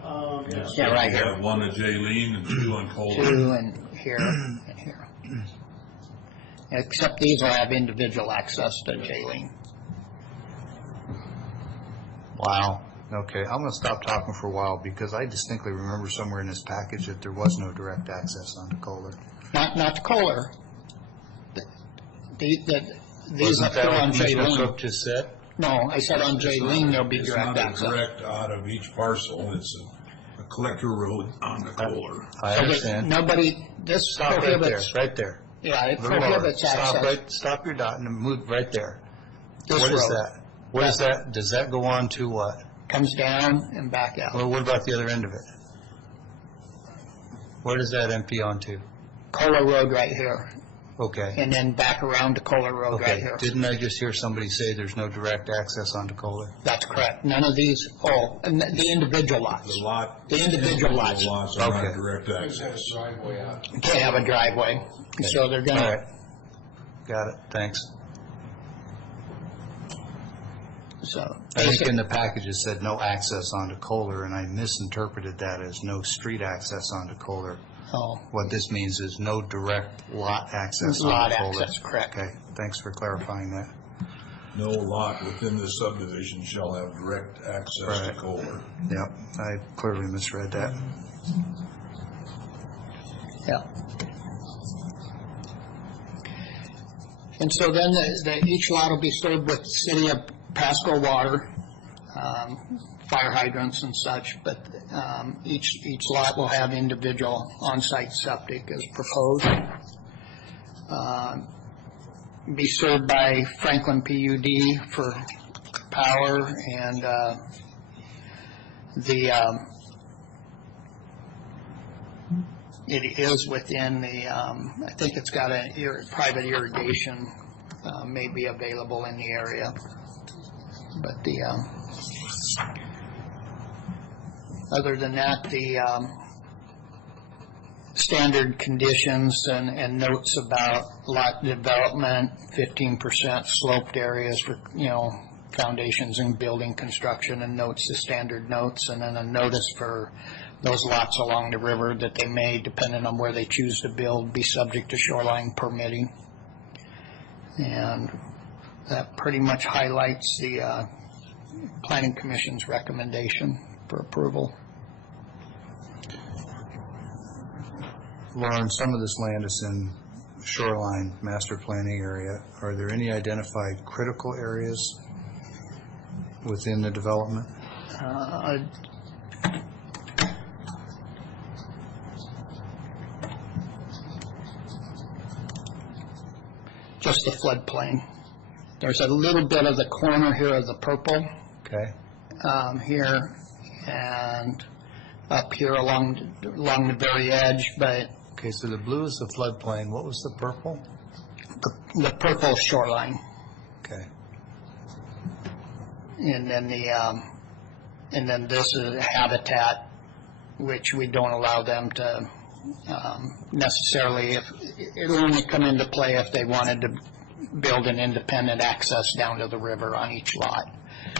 Yeah, right We here. have one at Jaylene and two on Kohler. 2 and here, and here. Except these will have individual access to Jaylene. Wow. Okay, I'm going to stop talking for a while because I distinctly remember somewhere in this package that there was no direct access onto Kohler. Not to Kohler. These Wasn't are that still what on Commissioner Jaylene. Cook just said? No, I said on Jaylene there'll be It's direct not a access. direct out of each parcel, it's a collector road on the Kohler. I understand. Nobody, this Stop right there, prohibits, right there. yeah, it A little lower. prohibits access. Stop your dot and move right there. This What is road that? What is that? Does that go on to what? comes down and back out. Well, what about the other end of it? Where does that empty onto? Kohler Road right here, Okay. and then back around to Kohler Road right Okay. here. Didn't I just hear somebody say there's no direct access onto Kohler? That's correct. None of these, and the individual lots. The lot. The individual lots. Lots are not Okay. direct access. Driveway out. You can't have a driveway, so they're All gonna, right. Got it. Thanks. so I think basically, in the package it said no access onto Kohler, and I misinterpreted that as no street access onto Kohler. oh, What this means is no direct lot access lot onto Kohler. access, correct. Okay, thanks for clarifying that. No lot within the subdivision shall have direct access to Right. Kohler. Yep, I clearly misread that. Yeah. And so then each lot will be served with City of Pasco water, fire hydrants and such, but each lot will have individual on-site septic as proposed. Be served by Franklin PUD for power, and it is within the, I think it's got a private irrigation may be available in the area. But other than that, standard conditions and notes about lot development, 15% sloped areas for, foundations and building construction, and notes, the standard notes, and then a notice for those lots along the river that they may, depending on where they choose to build, be subject to shoreline permitting. And that pretty much highlights the Planning Commission's recommendation for approval. Lauren, some of this land is in shoreline master planning area. Are there any identified critical areas within the development? Just the floodplain. There's a little bit of the corner here of the purple. Okay. Here and up here along the very edge, but Okay, so the blue is the floodplain. What was the purple? the purple shoreline. Okay. And then this is habitat, which we don't allow them to necessarily, if it'll only come into play if they wanted to build an independent access down to the river on each lot.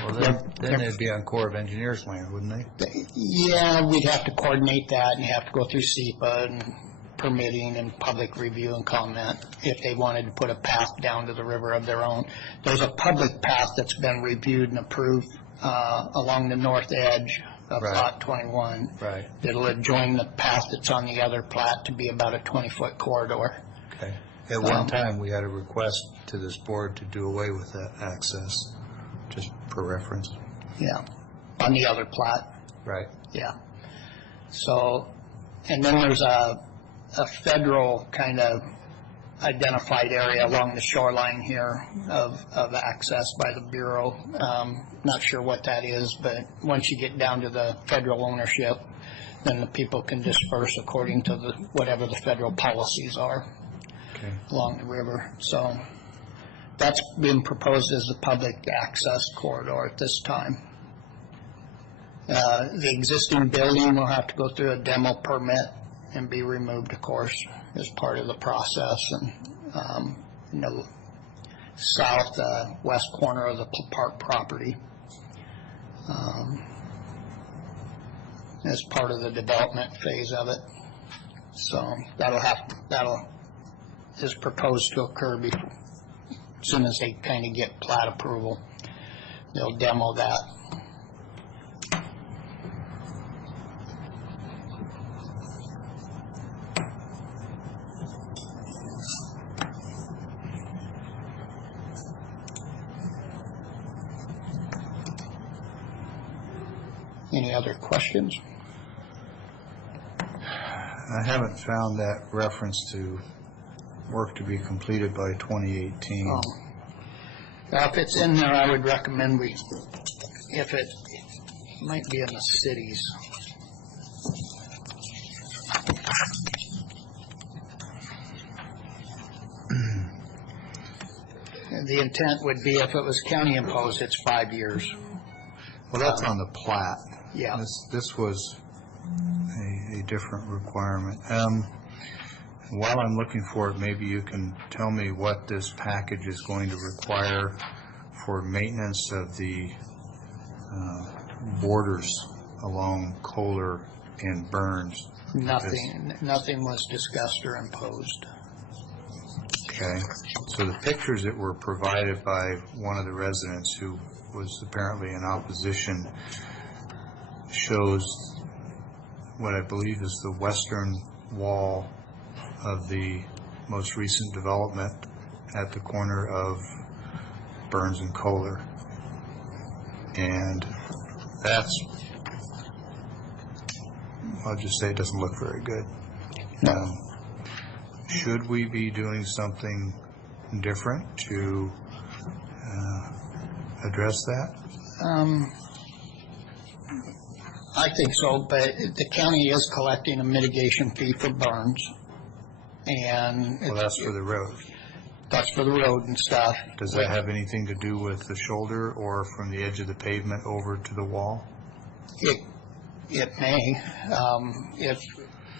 Well, then they'd be on Corps of Engineers land, wouldn't they? Yeah, we'd have to coordinate that, and you have to go through SEPA and permitting and public review and comment if they wanted to put a path down to the river of their own. There's a public path that's been reviewed and approved along the north edge of Lot 21. Right. That'll adjoin the path that's on the other plat to be about a 20-foot corridor. Okay. At one time, we had a request to this board to do away with that access, just for reference. Yeah, on the other plat. Right. Yeah. So, and then there's a federal kind of identified area along the shoreline here of access by the Bureau. Not sure what that is, but once you get down to the federal ownership, then the people can disperse according to whatever the federal policies are along the river. So that's been proposed as the public access corridor at this time. The existing building will have to go through a demo permit and be removed, of course, as part of the process. And in the southwest corner of the park property, as part of the development phase of it. So that'll is proposed to occur before, as soon as they kind of get plat approval. They'll demo that. Any other questions? I haven't found that reference to work to be completed by 2018. Oh. If it's in there, I would recommend if it might be in the cities. The intent would be if it was county imposed, it's 5 years. Well, that's on the plat. Yeah. This was a different requirement. While I'm looking for it, maybe you can tell me what this package is going to require for maintenance of the borders along Kohler and Burns. Nothing was discussed or imposed. Okay. So the pictures that were provided by one of the residents who was apparently in opposition shows what I believe is the western wall of the most recent development at the corner of Burns and Kohler. And that's, I'll just say it doesn't look very good. Should we be doing something different to address that? I think so, but the county is collecting a mitigation fee for Burns. And Well, that's for the road. That's for the road and stuff. Does that have anything to do with the shoulder or from the edge of the pavement over to the wall? It may.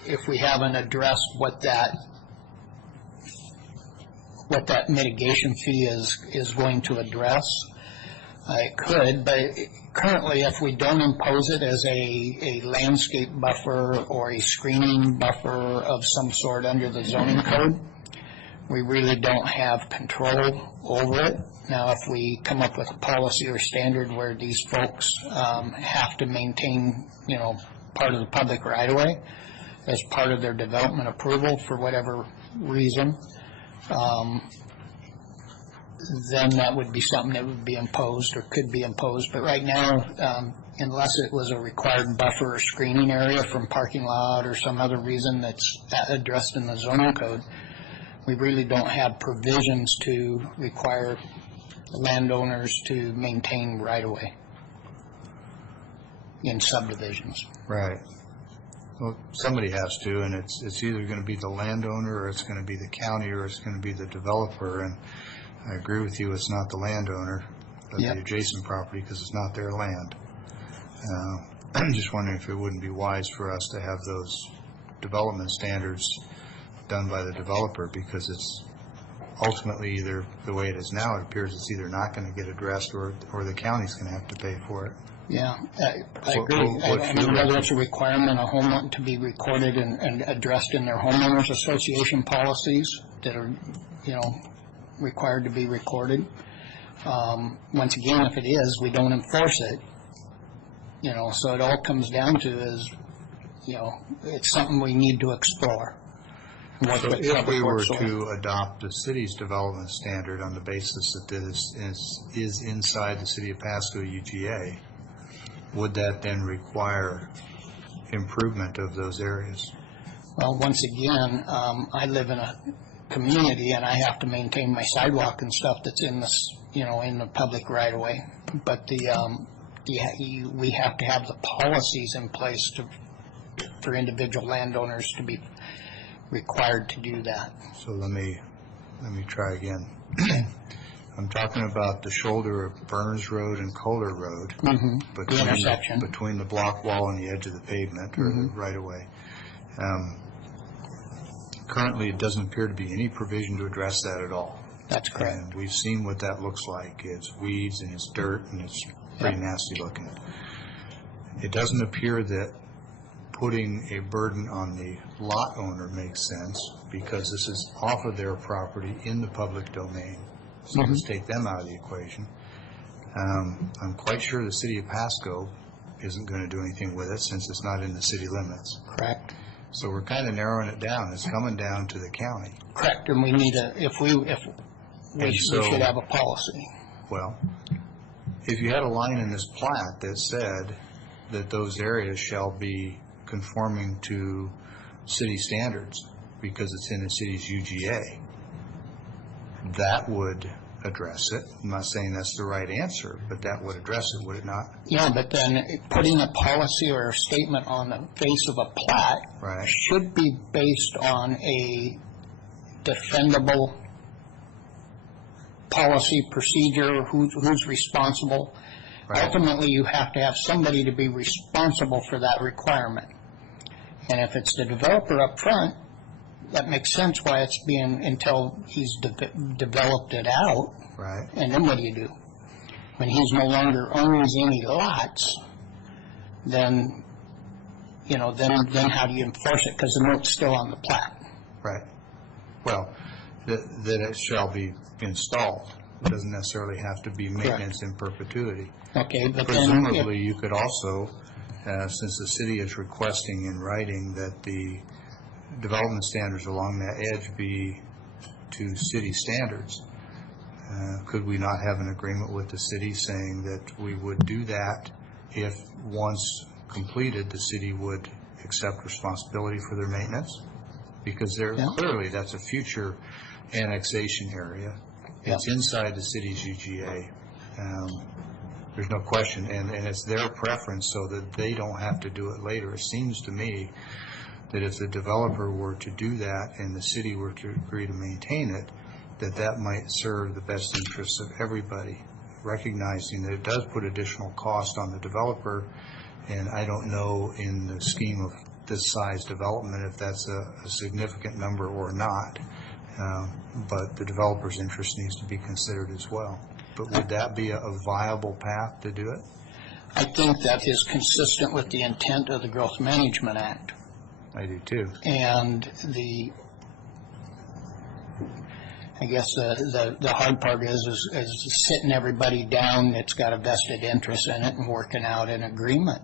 if we haven't addressed what that mitigation fee is going to address. It could, but currently if we don't impose it as a landscape buffer or a screening buffer of some sort under the zoning code, we really don't have control over it. Now, if we come up with a policy or standard where these folks have to maintain, part of the public right-of-way as part of their development approval for whatever reason, then that would be something that would be imposed or could be imposed. But right now, unless it was a required buffer or screening area from parking lot or some other reason that's addressed in the zoning code, we really don't have provisions to require landowners to maintain right-of-way in subdivisions. Right. Well, somebody has to, and it's either going to be the landowner, or it's going to be the county, or it's going to be the developer. And I agree with you, it's not the landowner of the adjacent property because it's not their land. I'm just wondering if it wouldn't be wise for us to have those development standards done by the developer, because it's ultimately either, the way it is now, it appears it's either not going to get addressed or the county's going to have to pay for it. Yeah, I agree. I mean, whether it's a requirement of homeowner to be recorded and addressed in their homeowners association policies that are, required to be recorded. Once again, if it is, we don't enforce it. So it all comes down to is, it's something we need to explore. So if we were to adopt the city's development standard on the basis that this is inside the City of Pasco UGA, would that then require improvement of those areas? Well, once again, I live in a community and I have to maintain my sidewalk and stuff that's in this, in the public right of way. But we have to have the policies in place for individual landowners to be required to do that. So let me try again. I'm talking about the shoulder of Burns Road and Kohler Road, The intersection between the block wall and the edge of the pavement, or the right of way. Currently, it doesn't appear to be any provision to address that at all. That's correct. And we've seen what that looks like. It's weeds and it's dirt and it's pretty nasty looking. It doesn't appear that putting a burden on the lot owner makes sense, because this is off of their property in the public domain. So let's take them out of the equation. I'm quite sure the City of Pasco isn't going to do anything with it since it's not in the city limits. Correct. So we're kind of narrowing it down. It's coming down to the county. Correct, and we need we should have a policy. Well, if you had a line in this plat that said that those areas shall be conforming to city standards because it's in the city's UGA, that would address it. I'm not saying that's the right answer, but that would address it, would it not? Yeah, but then putting a policy or a statement on the face of a plat should be based on a defendable policy, procedure, who's responsible. Ultimately, you have to have somebody to be responsible for that requirement. And if it's the developer up front, that makes sense why it's being, until he's developed it out. Right. And then what do you do? When he's no longer owns any lots, then, then how do you enforce it? Because the note's still on the plat. Right. Well, that it shall be installed. It doesn't necessarily have to be maintenance in perpetuity. Okay, but presumably you could also, since the city is requesting in writing that the development standards along that edge be to city standards, could we not have an agreement with the city saying that we would do that if once completed the city would accept responsibility for their maintenance? Because clearly that's a future annexation area. It's inside the city's UGA. There's no question, and it's their preference so that they don't have to do it later. It seems to me that if the developer were to do that and the city were to agree to maintain it, that might serve the best interests of everybody, recognizing that it does put additional cost on the developer. And I don't know, in the scheme of this size development, if that's a significant number or not. But the developer's interest needs to be considered as well. But would that be a viable path to do it? I think that is consistent with the intent of the Growth Management Act. I do too. And I guess the hard part is sitting everybody down that's got a vested interest in it and working out an agreement.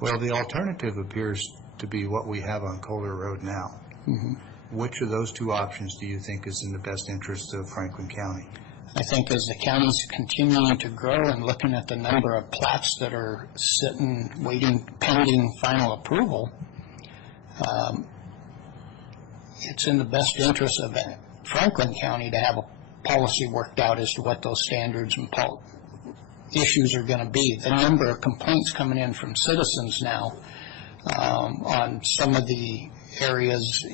Well, the alternative appears to be what we have on Kohler Road now. Mm-hmm. Which of those two options do you think is in the best interest of Franklin County? I think as the county's continuing to grow and looking at the number of plats that are sitting, waiting, pending final approval, it's in the best interest of Franklin County to have a policy worked out as to what those standards and issues are going to be. The number of complaints coming in from citizens now on some of the areas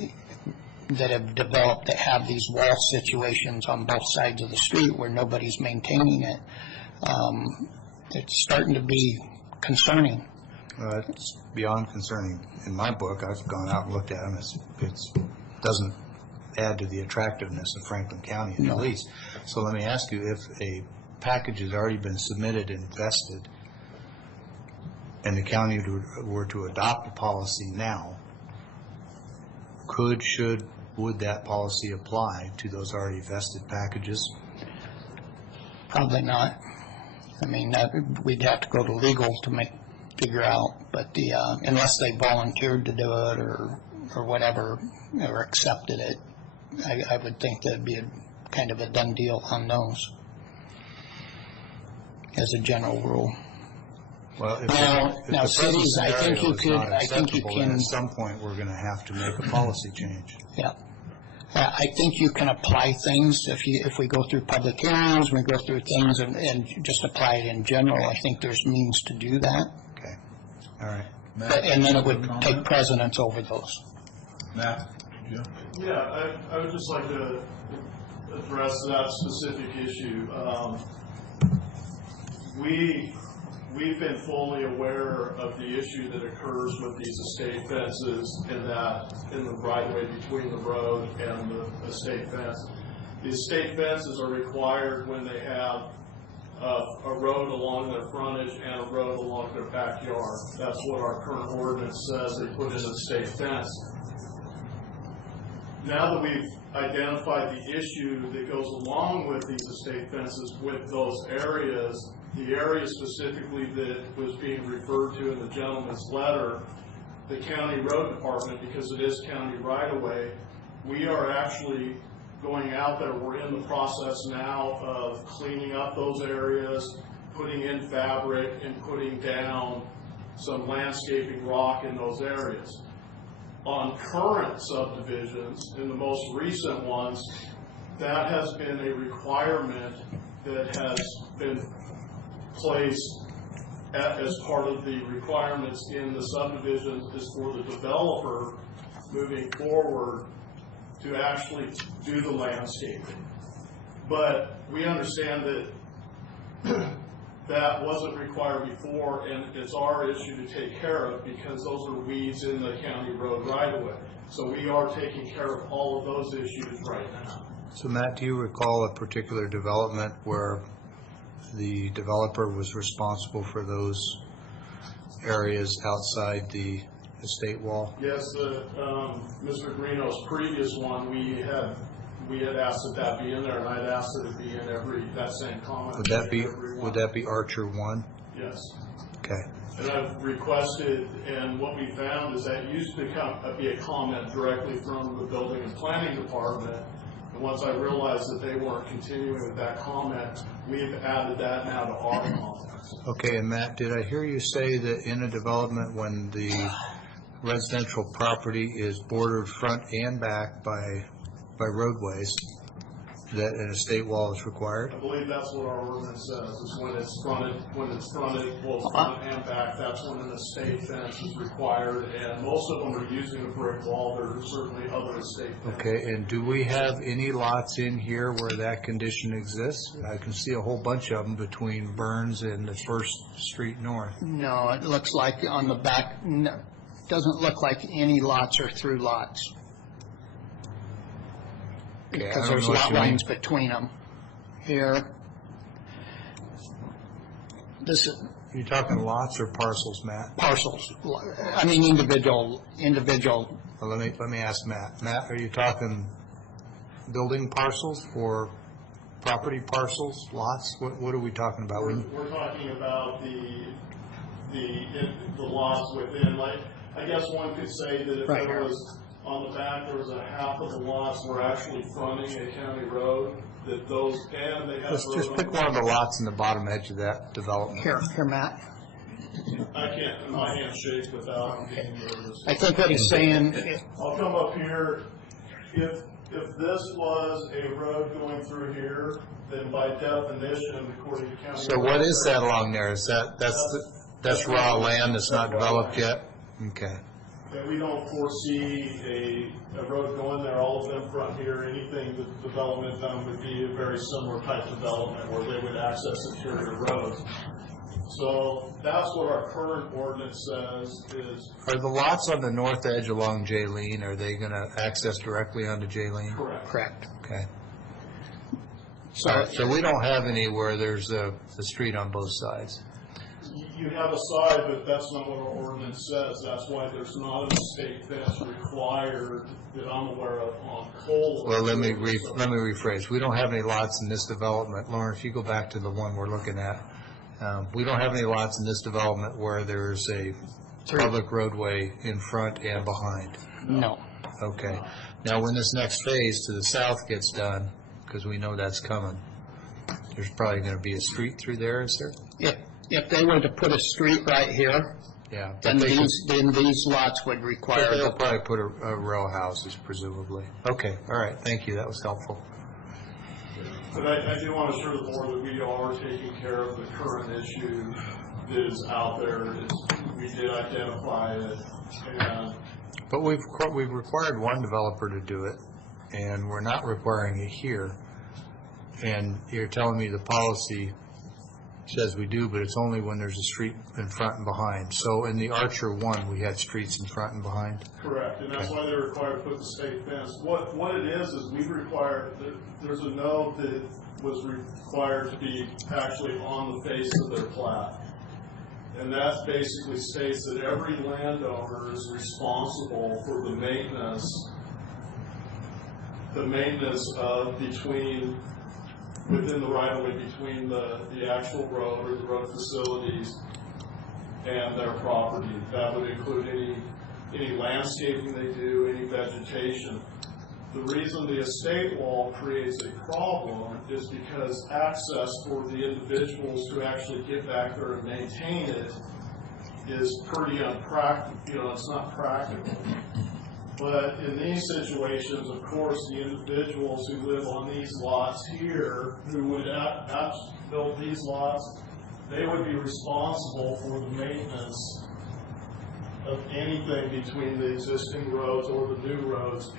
that have developed that have these wall situations on both sides of the street where nobody's maintaining it, it's starting to be concerning. It's beyond concerning. In my book, I've gone out and looked at them. It doesn't add to the attractiveness of Franklin County in the least. So let me ask you, if a package has already been submitted and vested, and the county were to adopt a policy now, would that policy apply to those already vested packages? Probably not. I mean, we'd have to go to legal to figure out, but unless they volunteered to do it or whatever, or accepted it, I would think that'd be kind of a done deal on those as a general rule. Well, if now the cities, I think you could, not I think you acceptable, can. then at some point we're going to have to make a policy change. Yeah. I think you can apply things if we go through public hearings, we go through things and just apply it in general. I think there's means to do that. Okay. All right. And then it would take precedence over those. Matt? Yeah, I would just like to address that specific issue. We've been fully aware of the issue that occurs with these estate fences in the right-of-way between the road and the estate fence. The estate fences are required when they have a road along their frontage and a road along their backyard. That's what our current ordinance says they put in an estate fence. Now that we've identified the issue that goes along with these estate fences with those areas, the area specifically that was being referred to in the gentleman's letter, the county road department, because it is county right-of-way, we are actually going out there. We're in the process now of cleaning up those areas, putting in fabric, and putting down some landscaping rock in those areas. On current subdivisions, in the most recent ones, that has been a requirement that has been placed as part of the requirements in the subdivisions is for the developer moving forward to actually do the landscaping. But we understand that that wasn't required before, and it's our issue to take care of because those are weeds in the county road right-of-way. So we are taking care of all of those issues right now. So Matt, do you recall a particular development where the developer was responsible for those areas outside the estate wall? Yes, Mr. Greeno's previous one, we had asked that be in there, and I'd asked that it be in that same comment. Would that be Archer 1? Yes. Okay. And I've requested, and what we found is that used to be a comment directly from the building and planning department. And once I realized that they weren't continuing with that comment, we've added that now to our comments. Okay, and Matt, did I hear you say that in a development when the residential property is bordered front and back by roadways, that an estate wall is required? I believe that's what our ordinance says, is when it's fronted, both front and back, that's when an estate fence is required, and most of them are using a brick wall. There are certainly other estate fences. Okay, and do we have any lots in here where that condition exists? I can see a whole bunch of them between Burns and the First Street North. No, it looks like on the back, doesn't look like any lots are through lots. Okay, I Because don't there's know what lot you mean. lines between them. Here. This is You talking lots or parcels, Matt? parcels, I mean individual. Well, let me ask Matt. Matt, are you talking building parcels or property parcels, lots? What are we talking about? We're talking about the lots within, like, I guess one could say that if Right. there was, on the back, there was a half of the lots were actually fronting a county road, that those, and they have. Let's just pick one of the lots in the bottom edge of that development. Here, Matt. I can't, my hand shakes without being nervous. I think what he's saying, I'll come up here, if this was a road going through here, then by definition, according to county. So what is that along there? Is that's raw land that's not developed yet? Okay. And we don't foresee a road going there, all of them front here, anything that development done would be a very similar type development where they would access interior roads. So that's what our current ordinance says is. Are the lots on the north edge along Jaleen, are they going to access directly onto Jaleen? correct. Okay. So, So we don't have any where there's a street on both sides? You have a side, but that's not what our ordinance says. That's why there's not a state fence required that I'm aware of on Cole. Well, let me rephrase. We don't have any lots in this development. Lauren, if you go back to the one we're looking at, we don't have any lots in this development where there's a public roadway in front and behind. no. Okay. Now, when this next phase to the south gets done, because we know that's coming, there's probably going to be a street through there, is there? If they were to put a street right here, Yeah. then these lots would But require, they'll probably put a row of houses, presumably. Okay, all right, thank you, that was helpful. But I do want to assure the board that we are taking care of the current issue that is out there. We did identify it, and But we've required one developer to do it, and we're not requiring it here. And you're telling me the policy says we do, but it's only when there's a street in front and behind. So in the Archer one, we had streets in front and behind? correct, and that's why they're required to put the state fence. What it is we require, there's a note that was required to be actually on the face of their plat. And that basically states that every landowner is responsible for the maintenance of within the right of way between the actual road or the road facilities and their property. That would include any landscaping they do, any vegetation. The reason the estate wall creates a problem is because access for the individuals to actually get back there and maintain it is pretty unpractical, it's not practical. But in these situations, of course, the individuals who live on these lots here, who would build these lots, they would be responsible for the maintenance of anything between the existing roads or the new roads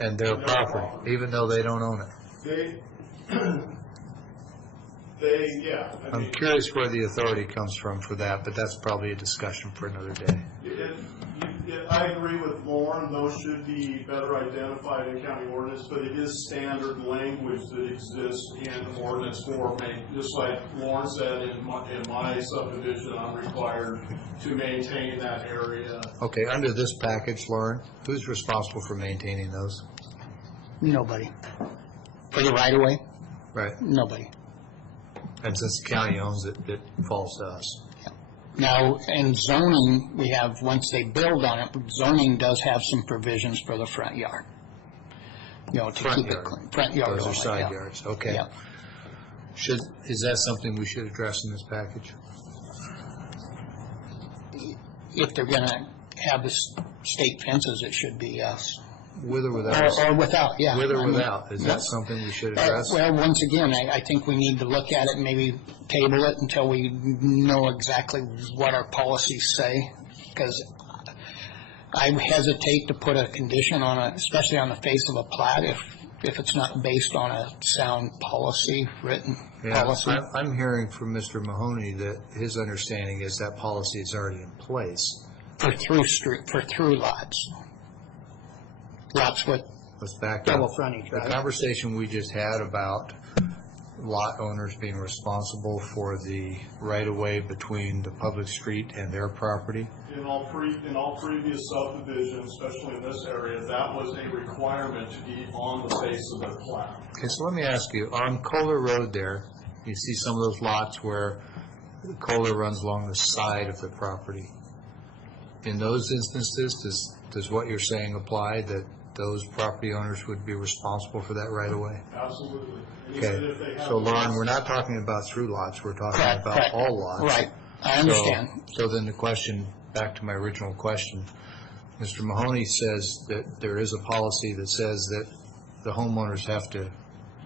And their property, even though they don't own it. I'm curious where the authority comes from for that, but that's probably a discussion for another day. I agree with Lauren, those should be better identified in county ordinance, but it is standard language that exists in ordinance form. Just like Lauren said, in my subdivision, I'm required to maintain that area. Okay, under this package, Lauren, who's responsible for maintaining those? nobody. For the right of way, Right. nobody. And since the county owns it, it falls to us. Now, in zoning, we have, once they build on it, zoning does have some provisions for the front yard. You know, to Front keep it yard. clean. Front yard Those are only, side yeah. yards, okay. Yeah. Is that something we should address in this package? If they're gonna have the state fences, it should be yes. With or without? Or without, yeah. With I or mean, without? Is that something we should address? Well, once again, I think we need to look at it and maybe table it until we know exactly what our policies say, because I hesitate to put a condition on it, especially on the face of a plat, if it's not based on a sound policy, written policy. I'm hearing from Mr. Mahoney that his understanding is that policy is already in place. for through lots. Lots with Let's back double up. frontage, The right? conversation we just had about lot owners being responsible for the right-of-way between the public street and their property. In all previous subdivisions, especially in this area, that was a requirement to be on the face of the plat. Okay, so let me ask you, on Kohler Road there, you see some of those lots where Kohler runs along the side of the property. In those instances, does what you're saying apply, that those property owners would be responsible for that right-of-way? Absolutely. And even Okay, if they have so Lauren, lots- we're not talking about through lots, we're talking Correct, about correct. all lots. Right, I understand. So then the question, back to my original question, Mr. Mahoney says that there is a policy that says that the homeowners have to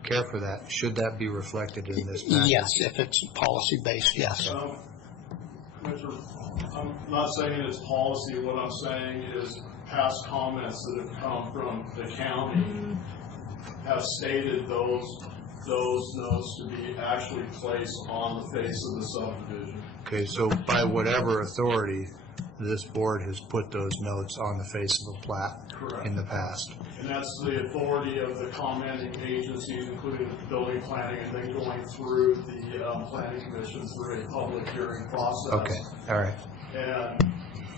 care for that. Should that be reflected in this package? Yes, if it's policy-based, yes. Commissioner, I'm not saying it's policy. What I'm saying is past comments that have come from the county have stated those notes to be actually placed on the face of the subdivision. Okay, so by whatever authority, this board has put those notes on the face of a plat Correct. in the past. And that's the authority of the commenting agencies, including the building planning, and then going through the planning commission through a public hearing process. Okay, all right.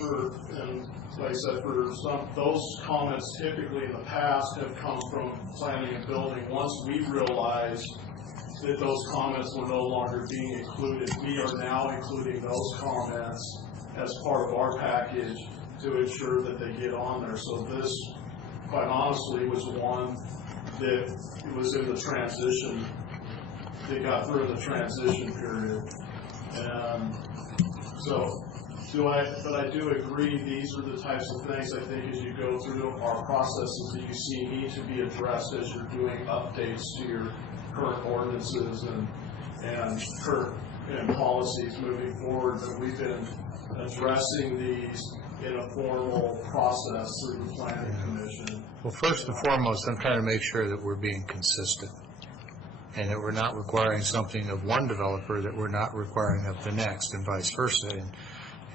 And like I said, for those comments typically in the past have come from planning and building. Once we realized that those comments were no longer being included, we are now including those comments as part of our package to ensure that they get on there. So this, quite honestly, was one that it was in the transition, they got through the transition period. And so, but I do agree, these are the types of things I think as you go through our processes that you see need to be addressed as you're doing updates to your current ordinances and current policies moving forward. But we've been addressing these in a formal process through the planning commission. Well, first and foremost, I'm trying to make sure that we're being consistent and that we're not requiring something of one developer that we're not requiring of the next and vice versa.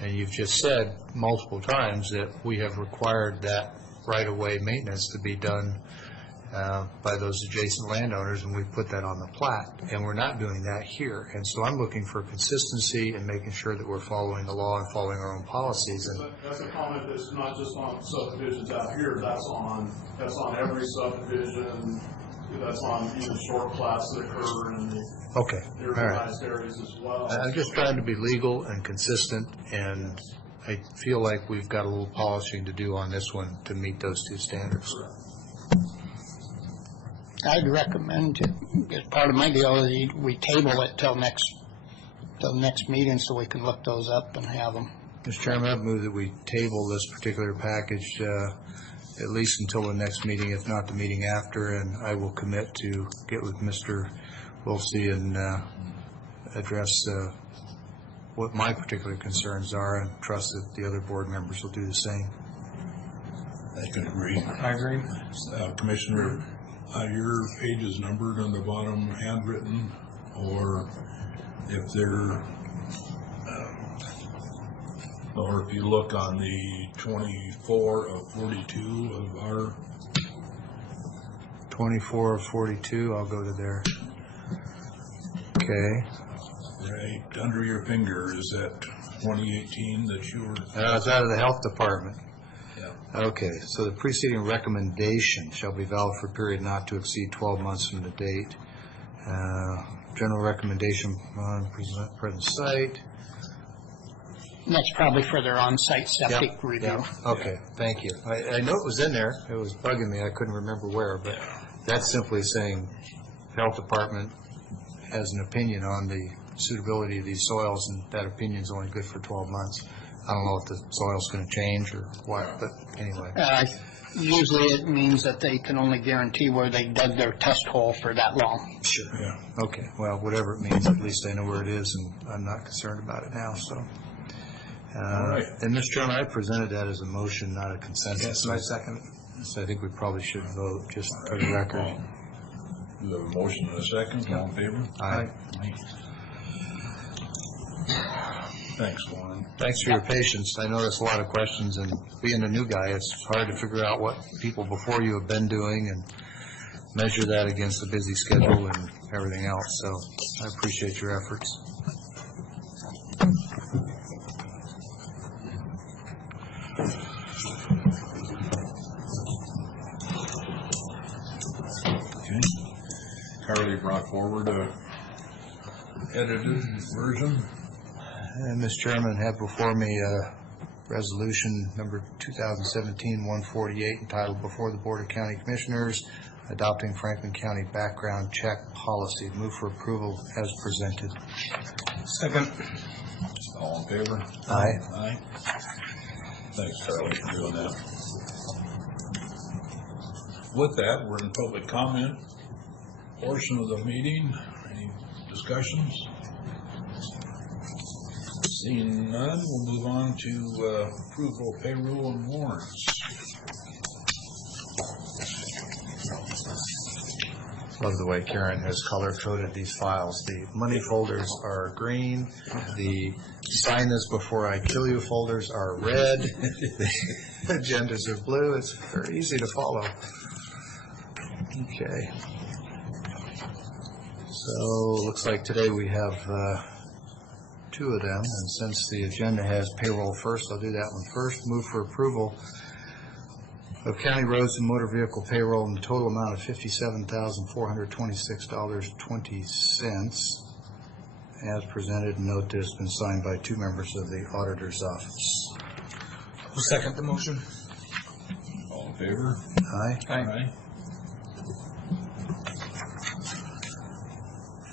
And you've just said multiple times that we have required that right-of-way maintenance to be done by those adjacent landowners, and we put that on the plat, and we're not doing that here. And so I'm looking for consistency and making sure that we're following the law and following our own policies. And That's a comment that's not just on subdivisions out here, that's on every subdivision, that's on even short plats that occur in the okay, all right. urbanized areas as well. I'm just trying to be legal and consistent, and I feel like we've got a little polishing to do on this one to meet those two standards. I'd recommend, as part of my deal, that we table it till next meeting so we can look those up and have them. Mr. Chairman, I've moved that we table this particular package at least until the next meeting, if not the meeting after, and I will commit to get with Mr. Wolfsey and address what my particular concerns are, and trust that the other board members will do the same. I can agree. I agree. Commissioner, your page is numbered on the bottom, handwritten, or if they're, or if you look on the 24 of 42 of our, 24 of 42, I'll go to there. Okay. right under your finger, is that 2018 that you were? It's out of the health department. Yeah. Okay, so the preceding recommendation shall be valid for a period not to exceed 12 months from the date. General recommendation on present site. That's probably for their on-site septic Yep, review. yep. Okay, thank you. I know it was in there. It was bugging me. I couldn't remember where, but that's simply saying health department has an opinion on the suitability of these soils, and that opinion is only good for 12 months. I don't know if the soil's going to change or what, but anyway. Usually it means that they can only guarantee where they dug their test hole for that long. Sure. Yeah. Okay, well, whatever it means, at least I know where it is, and I'm not concerned about it now, so. All right. And, Mr. Chairman, I presented that as a motion, not a consensus. Yes, I second it. So I think we probably should vote, just for the record. We have a motion and a second, all in favor? Aye. Aye. Thanks, Lauren. Thanks for your patience. I know there's a lot of questions, and being a new guy, it's hard to figure out what people before you have been doing and measure that against the busy schedule and everything else. So I appreciate your efforts. Okay. Carly brought forward a edited version. And, Mr. Chairman, I have before me resolution number 2017-148 entitled Before the Board of County Commissioners Adopting Franklin County Background Check Policy. Move for approval as presented. Second. All in favor? Aye. Aye. Thanks, Carly, for doing that. With that, we're in public comment portion of the meeting. Any discussions? Seeing none, we'll move on to approval of payroll and warrants. Love the way Karen has color-coded these files. The money folders are green. The sign this before I kill you folders are red. The agendas are blue. It's very easy to follow. Okay. So, looks like today we have two of them, and since the agenda has payroll first, I'll do that one first. Move for approval of county roads and motor vehicle payroll in the total amount of $57,426.20 as presented, and note that it's been signed by two members of the auditor's office. I'll second the motion. All in favor? Aye. Aye.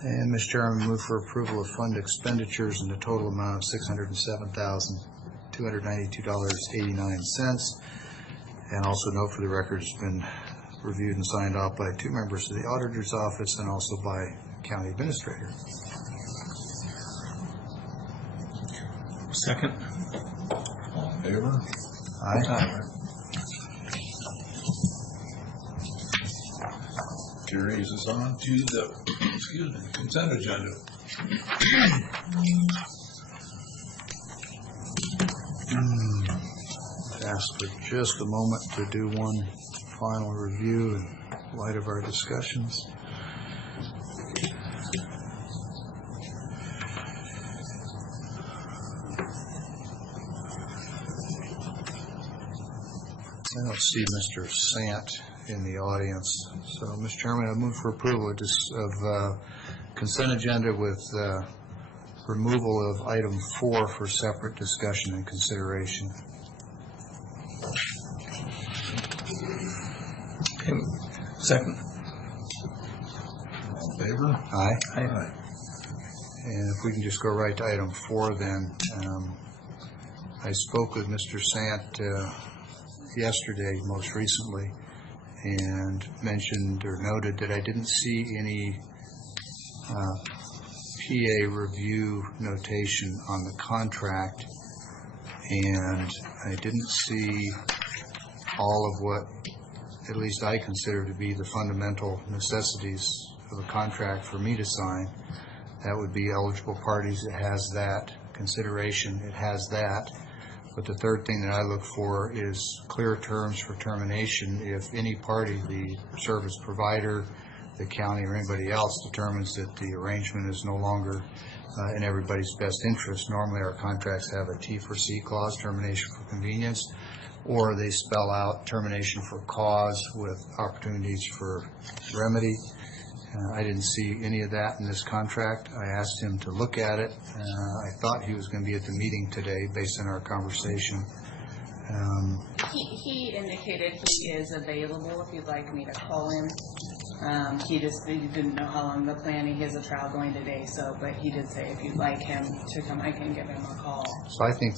And, Mr. Chairman, move for approval of fund expenditures in the total amount of $607,292.89. And also note for the record, it's been reviewed and signed off by two members of the auditor's office and also by county administrator. Second. All in favor? Aye. Carries us on to the consent agenda. Ask for just a moment to do one final review in light of our discussions. I don't see Mr. Sant in the audience. So, Mr. Chairman, I move for approval of consent agenda with removal of item 4 for separate discussion and consideration. Okay. Second. All in favor? Aye. Aye. And if we can just go right to item 4 then. I spoke with Mr. Sant yesterday, most recently, and mentioned or noted that I didn't see any PA review notation on the contract, and I didn't see all of what at least I consider to be the fundamental necessities of a contract for me to sign. That would be eligible parties. It has that. Consideration, it has that. But the third thing that I look for is clear terms for termination if any party, the service provider, the county, or anybody else determines that the arrangement is no longer in everybody's best interest. Normally our contracts have a T for C clause, termination for convenience, or they spell out termination for cause with opportunities for remedy. I didn't see any of that in this contract. I asked him to look at it. I thought he was going to be at the meeting today based on our conversation. He indicated he is available if you'd like me to call him. He didn't know how long the planning. He has a trial going today, but he did say if you'd like him to come, I can give him a call. So I think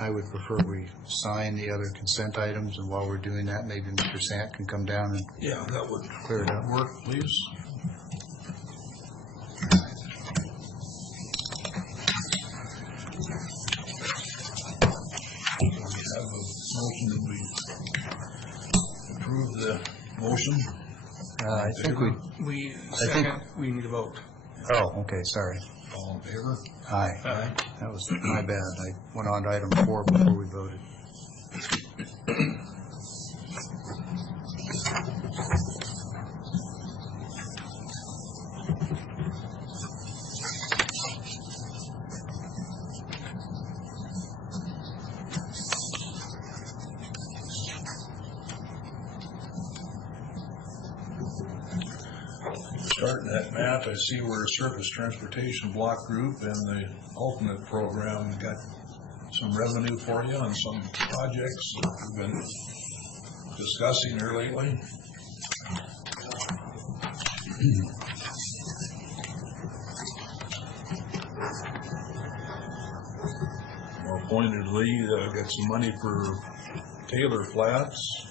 I would prefer we sign the other consent items, and while we're doing that, maybe Mr. Sant can come down and That would clear it up. work, please. Have a motion that we approve the motion. I think we We think- need a vote. Oh, okay, sorry. All in favor? Aye. Aye. That was my bad. I went on to item 4 before we voted. Starting that map, I see where Surface Transportation Block Group and the alternate program got some revenue for you on some projects that we've been discussing here lately. More pointedly, got some money for Taylor Flats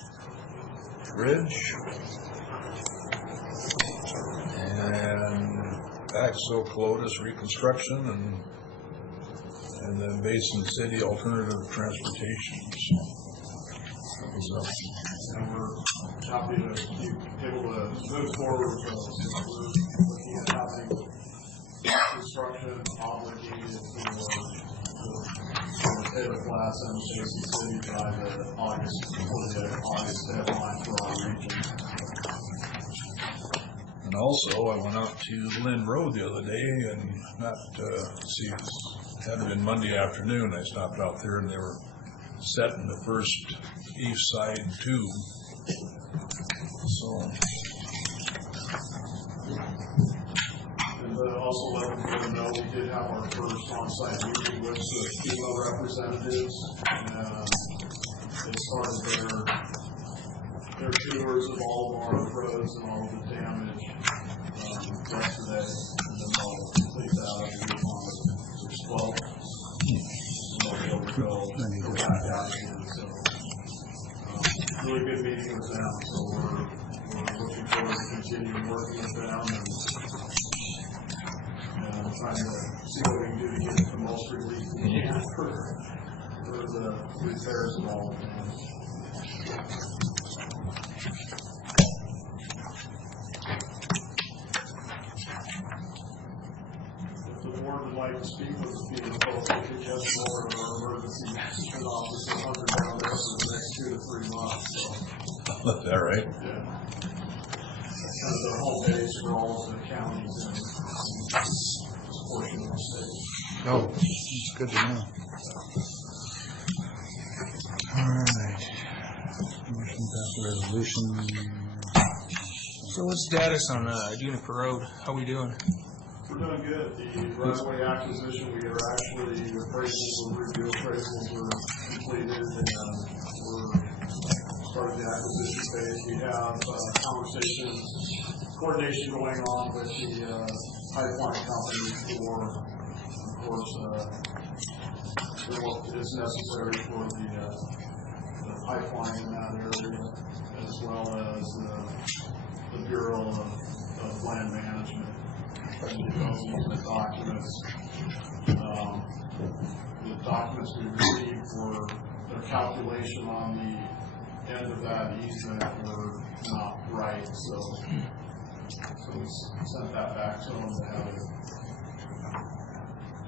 Bridge. And Axel Clotis reconstruction and then Basin City alternative transportation. That was up. And we're happy to be able to move forward with those. We're looking at having construction obligated for Taylor Flats and Basin City by the August deadline for our region. And also, I went out to Lynn Road the other day and it had been Monday afternoon. I stopped out there and they were setting the first east side tube. So. And also let them know we did have our first on-site meeting with the FEMA representatives. They started their tours of all of our roads and all of the damage yesterday, and then they'll complete that on the 12th. And they'll go back out again. So, really good meeting with them. So we're looking forward to continuing working with them and trying to see what we can do to get the most relief we can for the repairs and all of them. Would like to speak with the FEMA folks, we could get more of our emergency management officer hunted down there for the next 2 to 3 months. So, Is that right? yeah. That's kind of the home base for all of the counties and this portion of the state. Oh, that's good to know. All right. Motion pass resolution. So what's the status on Juniper Road? How we doing? We're doing good. The right-of-way acquisition, we are actually appraisals, review appraisals were completed, and we're starting the acquisition phase. We have coordination going on with the pipeline company for, of course, what is necessary for the pipeline in that area, as well as the Bureau of Land Management. The documents we received were their calculation on the end of that easement were not right, so we sent that back to them to have it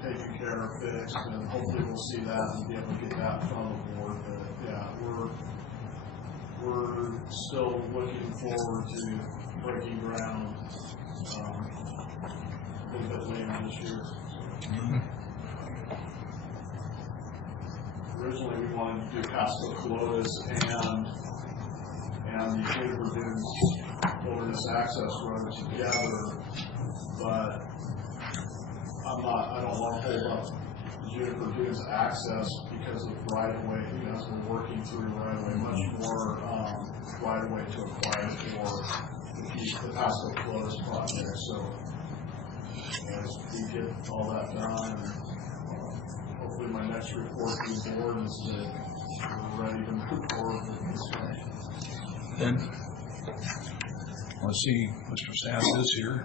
taken care of, fixed, and hopefully we'll see that and be able to get that from the board. But yeah, we're still looking forward to breaking ground. A little bit later this year. Originally, we wanted to do Pasco Colotis and the Juniper Dunes Wilderness Access Road together, but I don't want to hold up Juniper Dunes access because of right-of-way, as we're working through right-of-way, much more right-of-way to acquire for the Pasco Colotis project. So as we get all that done, and hopefully my next report to the board is that we're ready to move forward with construction. Then I see Mr. Sands is here.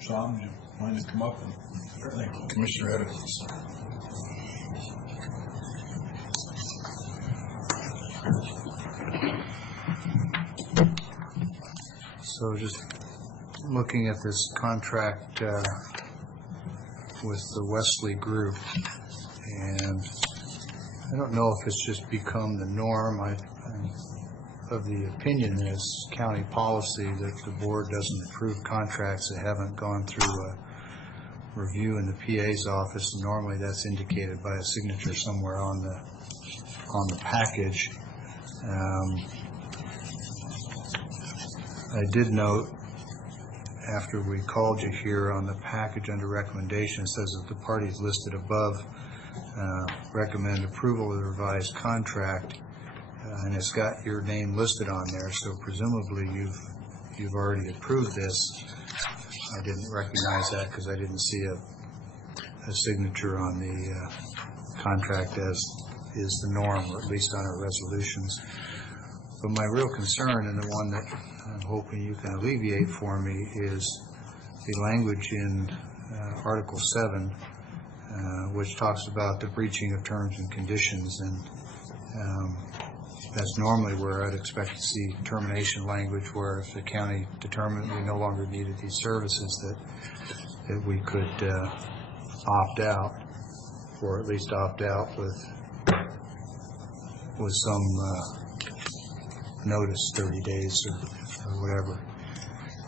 Sean, do you mind to come up? And thank you, Commissioner Edwards. So just looking at this contract with the Wesley Group, and I don't know if it's just become the norm. I'm of the opinion that it's county policy that the board doesn't approve contracts that haven't gone through a review in the PA's office. Normally that's indicated by a signature somewhere on the package. I did note after we called you here on the package under recommendation, it says that the parties listed above recommend approval of the revised contract, and it's got your name listed on there, so presumably you've already approved this. I didn't recognize that because I didn't see a signature on the contract as is the norm, or at least on our resolutions. But my real concern, and the one that I'm hoping you can alleviate for me, is the language in Article 7, which talks about the breaching of terms and conditions, and that's normally where I'd expect to see termination language, where if the county determined we no longer needed these services, that we could opt out, or at least opt out with some notice, 30 days or whatever.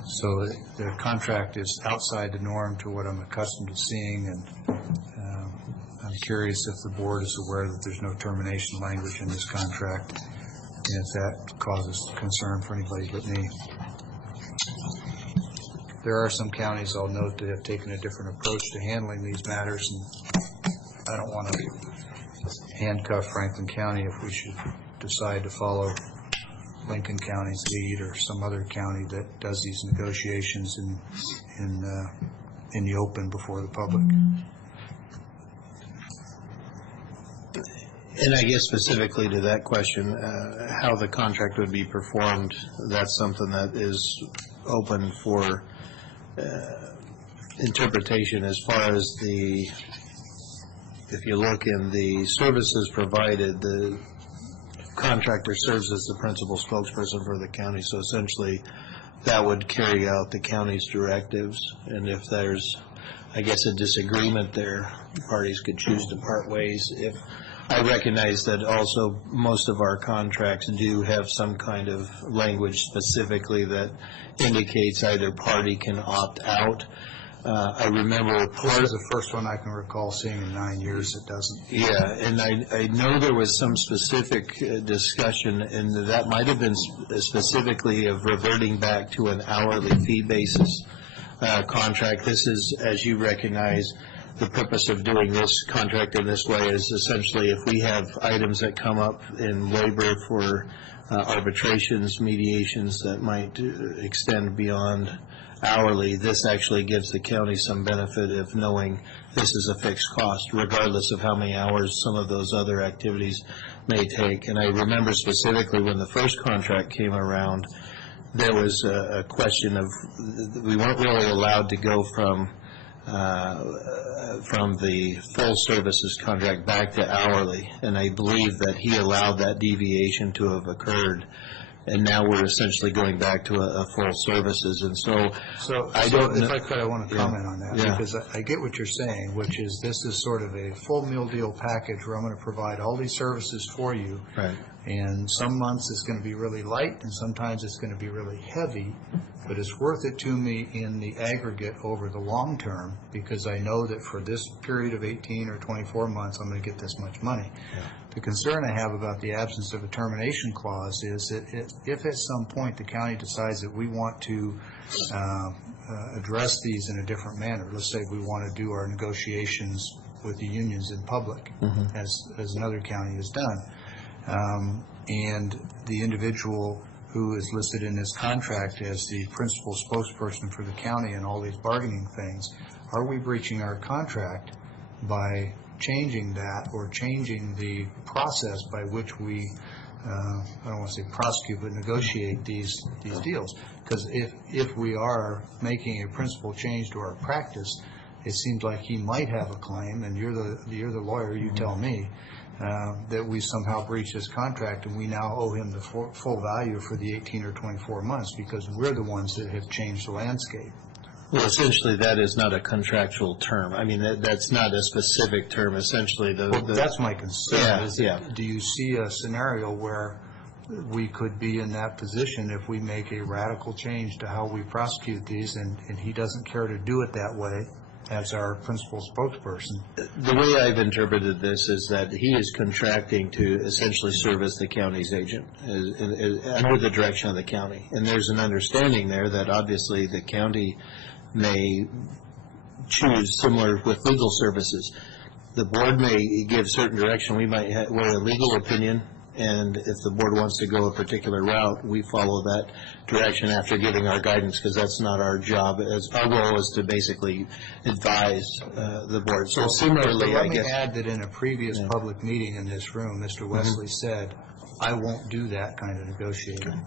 So the contract is outside the norm to what I'm accustomed to seeing, and I'm curious if the board is aware that there's no termination language in this contract, and if that causes concern for anybody but me. There are some counties, I'll note, that have taken a different approach to handling these matters, and I don't want to handcuff Franklin County if we should decide to follow Lincoln County's lead or some other county that does these negotiations in the open before the public. And I guess specifically to that question, how the contract would be performed, that's something that is open for interpretation. As far as if you look in the services provided, the contractor serves as the principal spokesperson for the county, so essentially that would carry out the county's directives, and if there's, I guess, a disagreement there, parties could choose to part ways. If I recognize that also most of our contracts do have some kind of language specifically that indicates either party can opt out. I remember part of the first one I can recall seeing in 9 years that doesn't. Yeah, and I know there was some specific discussion, and that might have been specifically of reverting back to an hourly fee basis contract. This is, as you recognize, the purpose of doing this contract in this way is essentially if we have items that come up in labor for arbitrations, mediations that might extend beyond hourly, this actually gives the county some benefit of knowing this is a fixed cost, regardless of how many hours some of those other activities may take. And I remember specifically when the first contract came around, there was a question of we weren't really allowed to go from the full services contract back to hourly, and I believe that he allowed that deviation to have occurred, and now we're essentially going back to a full services. And so I don't know. If I could, I want to comment on that, because I get what you're saying, which is this is sort of a full meal deal package where I'm going to provide all these services for you. Right. And some months it's going to be really light, and sometimes it's going to be really heavy, but it's worth it to me in the aggregate over the long term, because I know that for this period of 18 or 24 months, I'm going to get this much money. Yeah. The concern I have about the absence of a termination clause is that if at some point the county decides that we want to address these in a different manner, let's say we want to do our negotiations with the unions in public, as another county has done, and the individual who is listed in this contract as the principal spokesperson for the county and all these bargaining things, are we breaching our contract by changing that or changing the process by which we, I don't want to say prosecute, but negotiate these deals? Because if we are making a principal change to our practice, it seems like he might have a claim, and you're the lawyer, you tell me, that we somehow breached his contract and we now owe him the full value for the 18 or 24 months because we're the ones that have changed the landscape. Well, essentially, that is not a contractual term. I mean, that's not a specific term. Essentially, That's my concern. Yeah. Do you see a scenario where we could be in that position if we make a radical change to how we prosecute these and he doesn't care to do it that way as our principal spokesperson? The way I've interpreted this is that he is contracting to essentially serve as the county's agent under the direction of the county. And there's an understanding there that obviously the county may choose similar with legal services. The board may give certain direction. We might weigh a legal opinion, and if the board wants to go a particular route, we follow that direction after giving our guidance, because that's not our job. Our role is to basically advise the board. So similarly, let me add that in a previous public meeting in this room, Mr. Wesley said, "I won't do that kind of negotiating."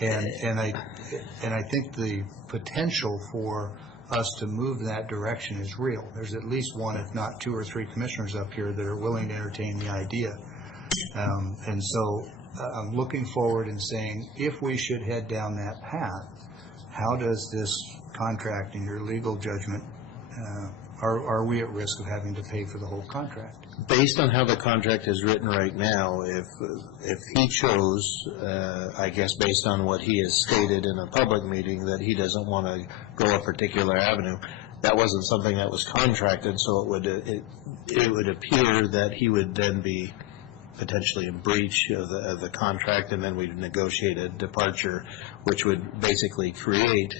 And I think the potential for us to move in that direction is real. There's at least one, if not two or three commissioners up here that are willing to entertain the idea. And so I'm looking forward and saying, if we should head down that path, how does this contract, in your legal judgment, are we at risk of having to pay for the whole contract? Based on how the contract is written right now, if he chose, I guess based on what he has stated in a public meeting, that he doesn't want to go a particular avenue, that wasn't something that was contracted, so it would appear that he would then be potentially in breach of the contract, and then we'd negotiate a departure, which would basically create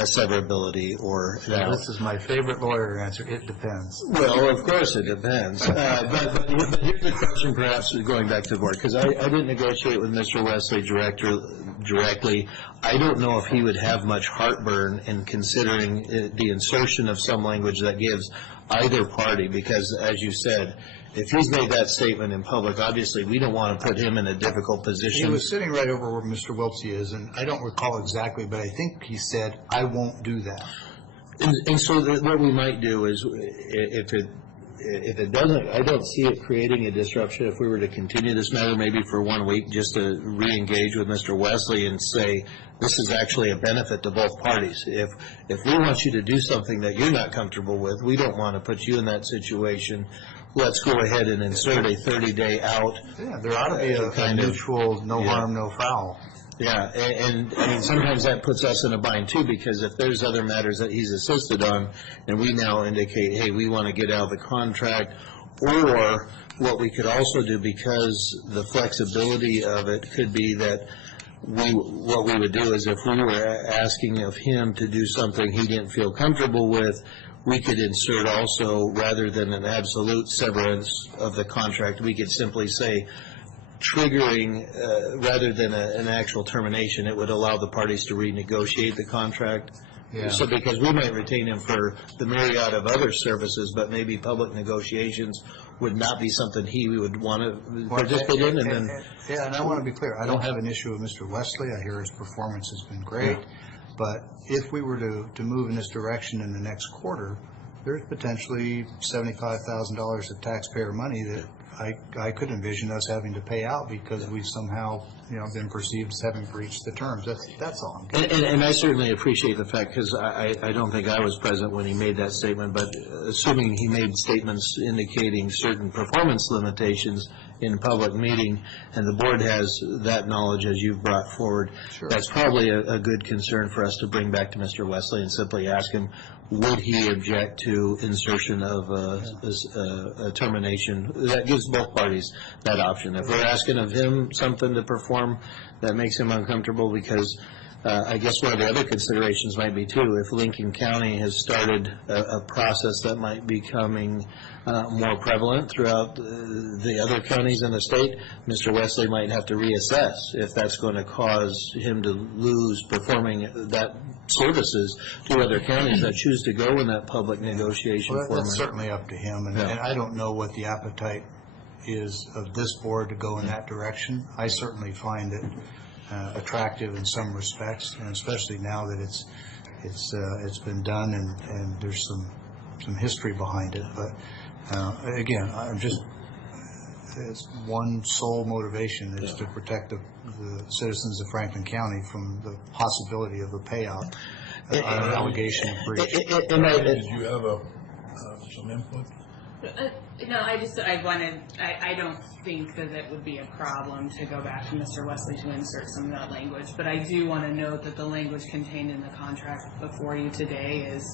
a severability or... This is my favorite lawyer answer. It depends. Well, of course it depends. But here's the question, perhaps, going back to the board, because I didn't negotiate with Mr. Wesley directly. I don't know if he would have much heartburn in considering the insertion of some language that gives either party, because, as you said, if he's made that statement in public, obviously we don't want to put him in a difficult position. He was sitting right over where Mr. Wiltsey is, and I don't recall exactly, but I think he said, "I won't do that." And so what we might do is, if it doesn't, I don't see it creating a disruption. If we were to continue this matter maybe for 1 week, just to re-engage with Mr. Wesley and say, this is actually a benefit to both parties. If we want you to do something that you're not comfortable with, we don't want to put you in that situation. Let's go ahead and insert a 30-day out. Yeah, there ought to be a mutual no harm, no foul. Yeah, and I mean, sometimes that puts us in a bind too, because if there's other matters that he's assisted on, and we now indicate, hey, we want to get out of the contract, or what we could also do, because the flexibility of it could be that what we would do is, if we were asking of him to do something he didn't feel comfortable with, we could insert also, rather than an absolute severance of the contract, we could simply say, triggering, rather than an actual termination, it would allow the parties to renegotiate the contract. Yeah. So because we might retain him for the myriad of other services, but maybe public negotiations would not be something he would want to participate in. And I want to be clear. I don't have an issue with Mr. Wesley. I hear his performance has been great. But if we were to move in this direction in the next quarter, there's potentially $75,000 of taxpayer money that I could envision us having to pay out because we've somehow, been perceived as having breached the terms. That's all. And I certainly appreciate the fact, because I don't think I was present when he made that statement, but assuming he made statements indicating certain performance limitations in a public meeting, and the board has that knowledge as you've brought forward, sure, that's probably a good concern for us to bring back to Mr. Wesley and simply ask him, would he object to insertion of a termination? That gives both parties that option. If we're asking of him something to perform that makes him uncomfortable, because I guess one of the other considerations might be, too, if Lincoln County has started a process that might be becoming more prevalent throughout the other counties in the state, Mr. Wesley might have to reassess if that's going to cause him to lose performing that services to other counties that choose to go in that public negotiation format. That's certainly up to him, and I don't know what the appetite is of this board to go in that direction. I certainly find it attractive in some respects, and especially now that it's been done and there's some history behind it. But again, I'm just his one sole motivation is to protect the citizens of Franklin County from the possibility of a payout on an allegation of breach. Did you have some input? No, I don't think that it would be a problem to go back to Mr. Wesley to insert some of that language, but I do want to note that the language contained in the contract before you today is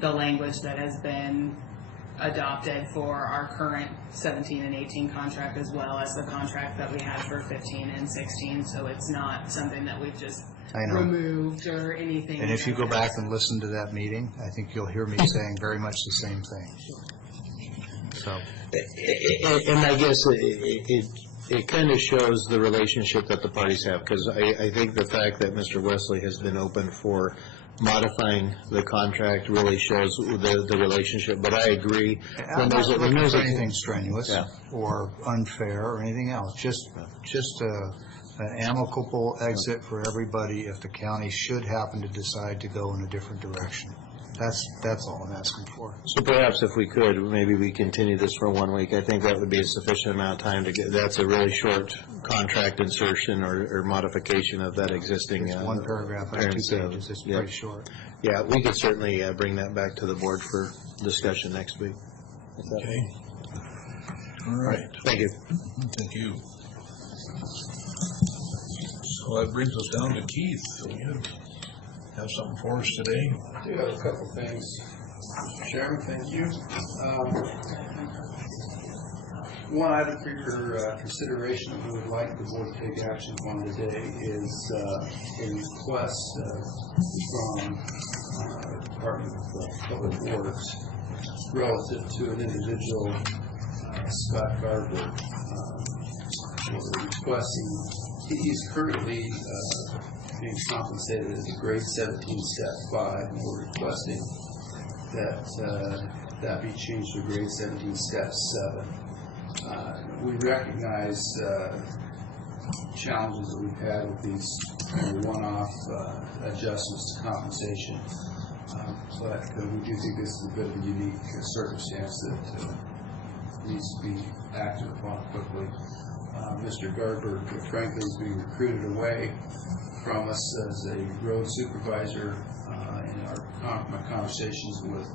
the language that has been adopted for our current 17 and 18 contract, as well as the contract that we had for 15 and 16, so it's not something that we've just removed or anything. And if you go back and listen to that meeting, I think you'll hear me saying very much the same thing. So, And I guess it kind of shows the relationship that the parties have, because I think the fact that Mr. Wesley has been open for modifying the contract really shows the relationship. But I agree. I'm not looking for anything strenuous or unfair or anything else. Just an amicable exit for everybody if the county should happen to decide to go in a different direction. That's all I'm asking for. So perhaps if we could, maybe we continue this for 1 week. I think that would be a sufficient amount of time to get, that's a really short contract insertion or modification of that existing. It's one paragraph on 2 pages. It's pretty short. Yeah, we could certainly bring that back to the board for discussion next week. Okay. All right. Thank you. Thank you. So that brings us down to Keith. So you have something for us today? I do have a couple things. Mr. Chairman, thank you. One item for your consideration that we would like the board to take action on today is a request from Department of Public Works relative to an individual, Scott Garber. We're requesting, he's currently being compensated as a grade 17 step 5, and we're requesting that be changed to grade 17 step 7. We recognize challenges that we've had with these one-off adjustments to compensation, but we do think this is a bit of a unique circumstance that needs to be acted upon quickly. Mr. Garber, frankly, is being recruited away from us as a road supervisor. In my conversations with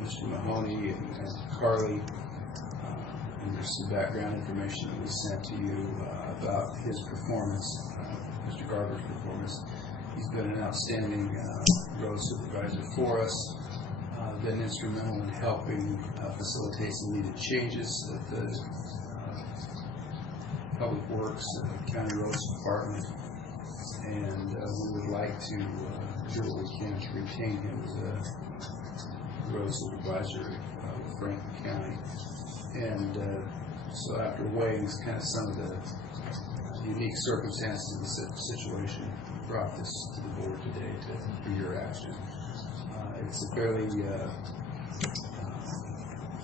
Mr. Mahoney and Carly, and there's some background information that we sent to you about his performance, Mr. Garber's performance. He's been an outstanding road supervisor for us, been instrumental in helping facilitate some needed changes at the Public Works County Roads Department, and we would like to do what we can to retain him as a road supervisor of Franklin County. And so after weighing kind of some of the unique circumstances of the situation, brought this to the board today for your action. It's a fairly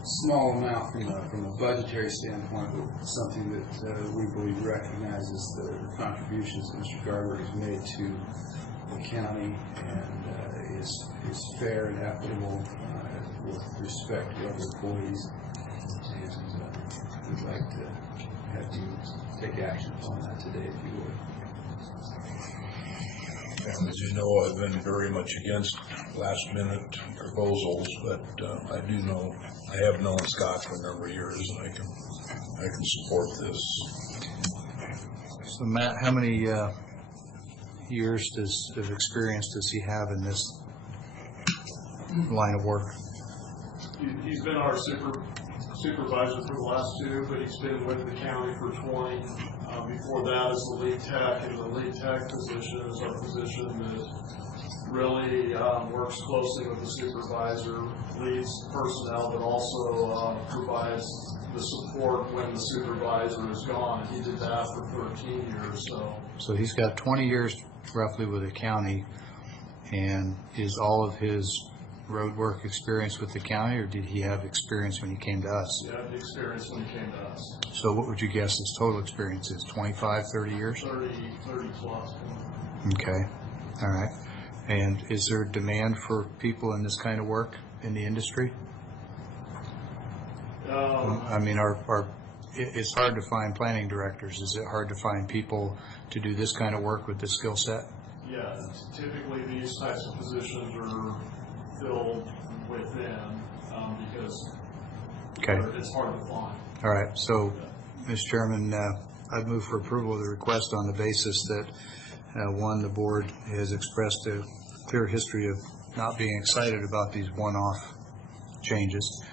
small amount from a budgetary standpoint, but something that we believe recognizes the contributions that Mr. Garber has made to the county and is fair and equitable with respect to other employees. And we'd like to have you take action on that today, if you would. And as you know, I've been very much against last-minute proposals, but I do know, I have known Scott for a number of years, and I can support this. So Matt, how many years of experience does he have in this line of work? He's been our supervisor for the last 2, but he's been with the county for 20. Before that is the lead tech, and the lead tech position is a position that really works closely with the supervisor, leads personnel, but also provides the support when the supervisor is gone. He did that for 13 years. So he's got 20 years roughly with the county, and is all of his road work experience with the county, or did he have experience when he came to us? He had the experience when he came to us. So what would you guess his total experience is? 25, 30 years? 30 plus. Okay. All right. And is there demand for people in this kind of work in the industry? I mean, it's hard to find planning directors. Is it hard to find people to do this kind of work with this skill set? Yeah, typically these types of positions are filled within, because Okay. it's hard to find. All right. So, Mr. Chairman, I'd move for approval of the request on the basis that, one, the board has expressed a clear history of not being excited about these one-off changes,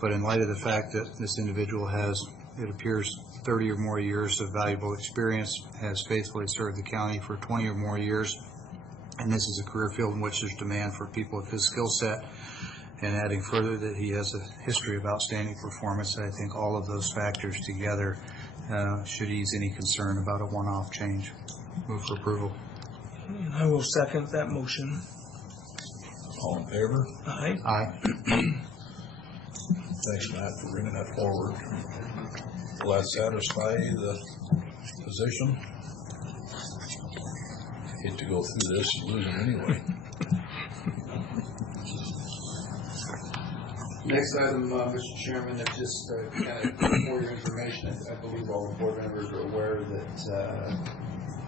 but in light of the fact that this individual has, it appears, 30 or more years of valuable experience, has faithfully served the county for 20 or more years, and this is a career field in which there's demand for people with his skill set, and adding further that he has a history of outstanding performance, I think all of those factors together should ease any concern about a one-off change. Move for approval. And I will second that motion. All in favor? Aye. Aye. Thanks, Matt, for bringing that forward. Will that satisfy the position? Hate to go through this and lose them anyway. Next item, Mr. Chairman, is just kind of for your information, I believe all the board members are aware that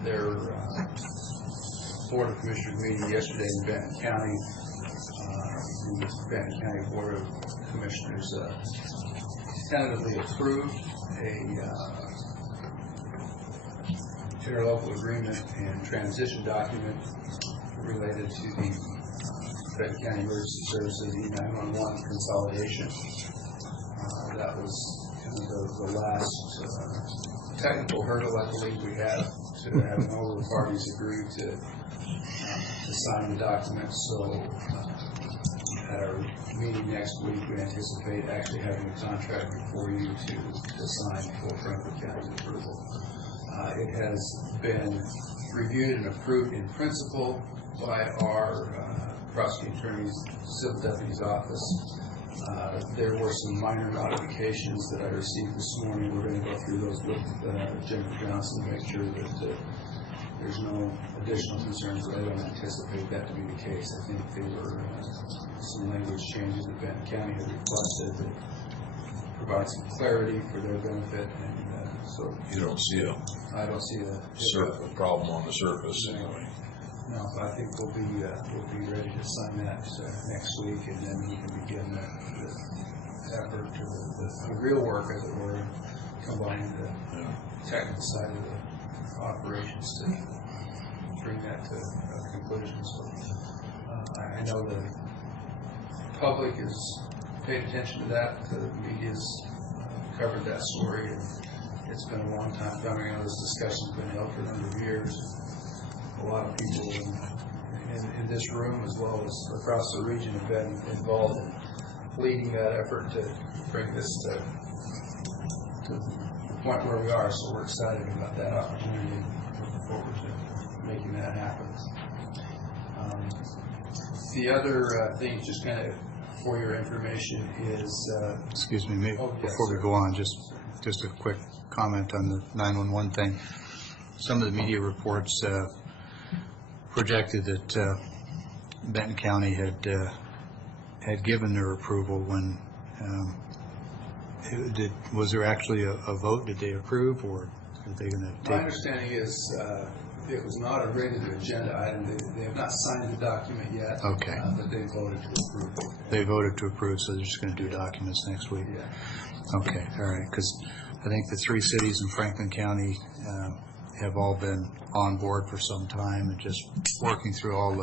their Board of Commissioners meeting yesterday in Benton County, the Benton County Board of Commissioners tentatively approved a interlocal agreement and transition document related to the Benton County Emergency Services E911 consolidation. That was kind of the last technical hurdle I believe we have to have all the parties agree to sign the document. So at our meeting next week, we anticipate actually having a contract before you to sign for Franklin County's approval. It has been reviewed and approved in principle by our prosecuting attorney's civil deputy's office. There were some minor modifications that I received this morning. We're going to go through those with Jennifer Johnson to make sure that there's no additional concerns, but I don't anticipate that to be the case. I think there were some language changes that Benton County had requested that provide some clarity for their benefit, and so You don't see I don't see a problem on the surface anyway. No, but I think we'll be ready to sign that next week, and then we can begin the effort to the real work, as it were, combining the technical side of the operations to bring that to a conclusion. So I know the public has paid attention to that. The media's covered that story, and it's been a long time coming. I know this discussion's been held for a number of years. A lot of people in this room, as well as across the region, have been involved in leading that effort to bring this to the point where we are. So we're excited about that opportunity and looking forward to making that happen. The other thing, just kind of for your information, is Excuse me, maybe yes, before sir. we go on, just a quick comment on the 911 thing. Some of the media reports projected that Benton County had given their approval when was there actually a vote? Did they approve, or are they going to take? My understanding is it was not a regular agenda item. They have not signed the document yet. Okay. But they voted to approve it. They voted to approve, so they're just going to do documents next week. Yeah. Okay, all right, because I think the three cities in Franklin County have all been on board for some time and just working through all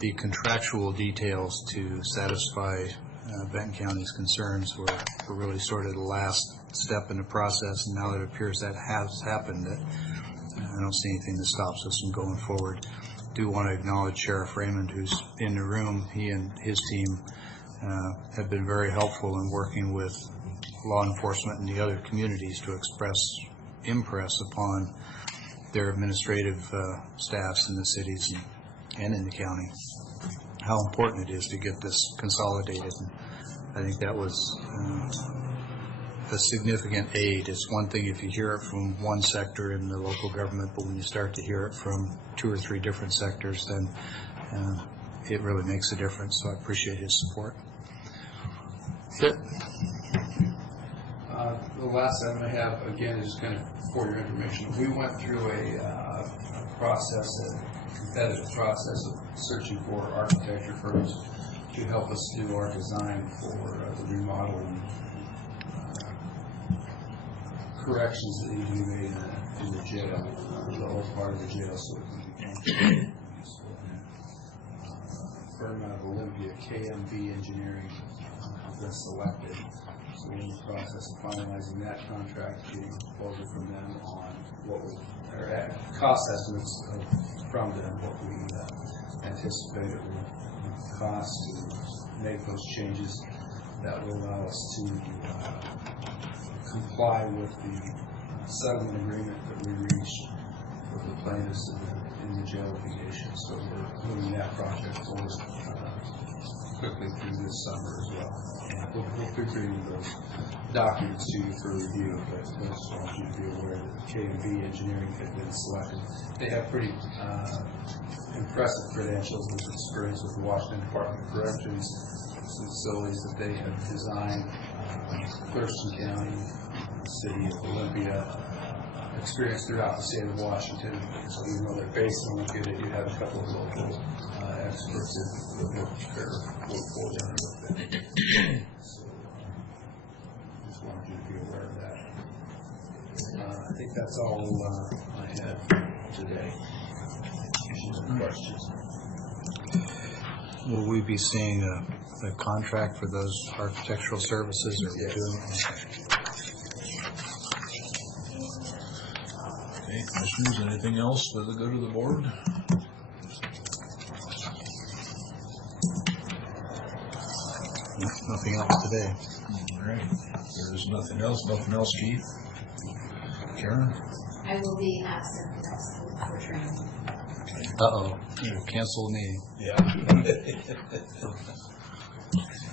the contractual details to satisfy Benton County's concerns were really sort of the last step in the process, and now it appears that has happened, that I don't see anything that stops us from going forward. Do want to acknowledge Sheriff Raymond, who's in the room. He and his team have been very helpful in working with law enforcement and the other communities to impress upon their administrative staffs in the cities and in the county how important it is to get this consolidated. And I think that was a significant aid. It's one thing if you hear it from one sector in the local government, but when you start to hear it from 2 or 3 different sectors, then it really makes a difference. So I appreciate his support. The last item I have, again, is kind of for your information. We went through a process, a competitive process of searching for architecture firms to help us do our design for the remodel and corrections that need to be made in the jail, the whole part of the jail, so it can become useful. Firm out of Olympia, KMB Engineering, has been selected. So we're in the process of finalizing that contract, getting a proposal from them on what we, or cost estimates from them, what we anticipate it will cost to make those changes that will allow us to comply with the settlement agreement that we reached with the plaintiffs in the jail litigation. So we're moving that project forward quickly through this summer as well. We'll be bringing those documents to you for review, but I just want you to be aware that KMB Engineering had been selected. They have pretty impressive credentials with experience with the Washington Department of Corrections, some facilities that they have designed, Thurston County, the city of Olympia, experience throughout the state of Washington. So even though they're based in Olympia, you have a couple of local experts that would work together with them. So just wanted you to be aware of that. I think that's all I have today. Any questions? Will we be seeing a contract for those architectural services, or Yes. doing? Okay, commissioners, anything else for the good of the board? Nothing else today. All right, there's nothing else, Keith? Karen? I will be absent next week for training. Uh-oh, cancel the meeting. Yeah.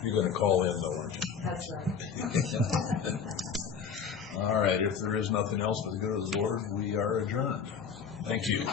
You're gonna call in though, aren't you? That's right. All right, if there is nothing else for the good of the board, we are adjourned. Thank you.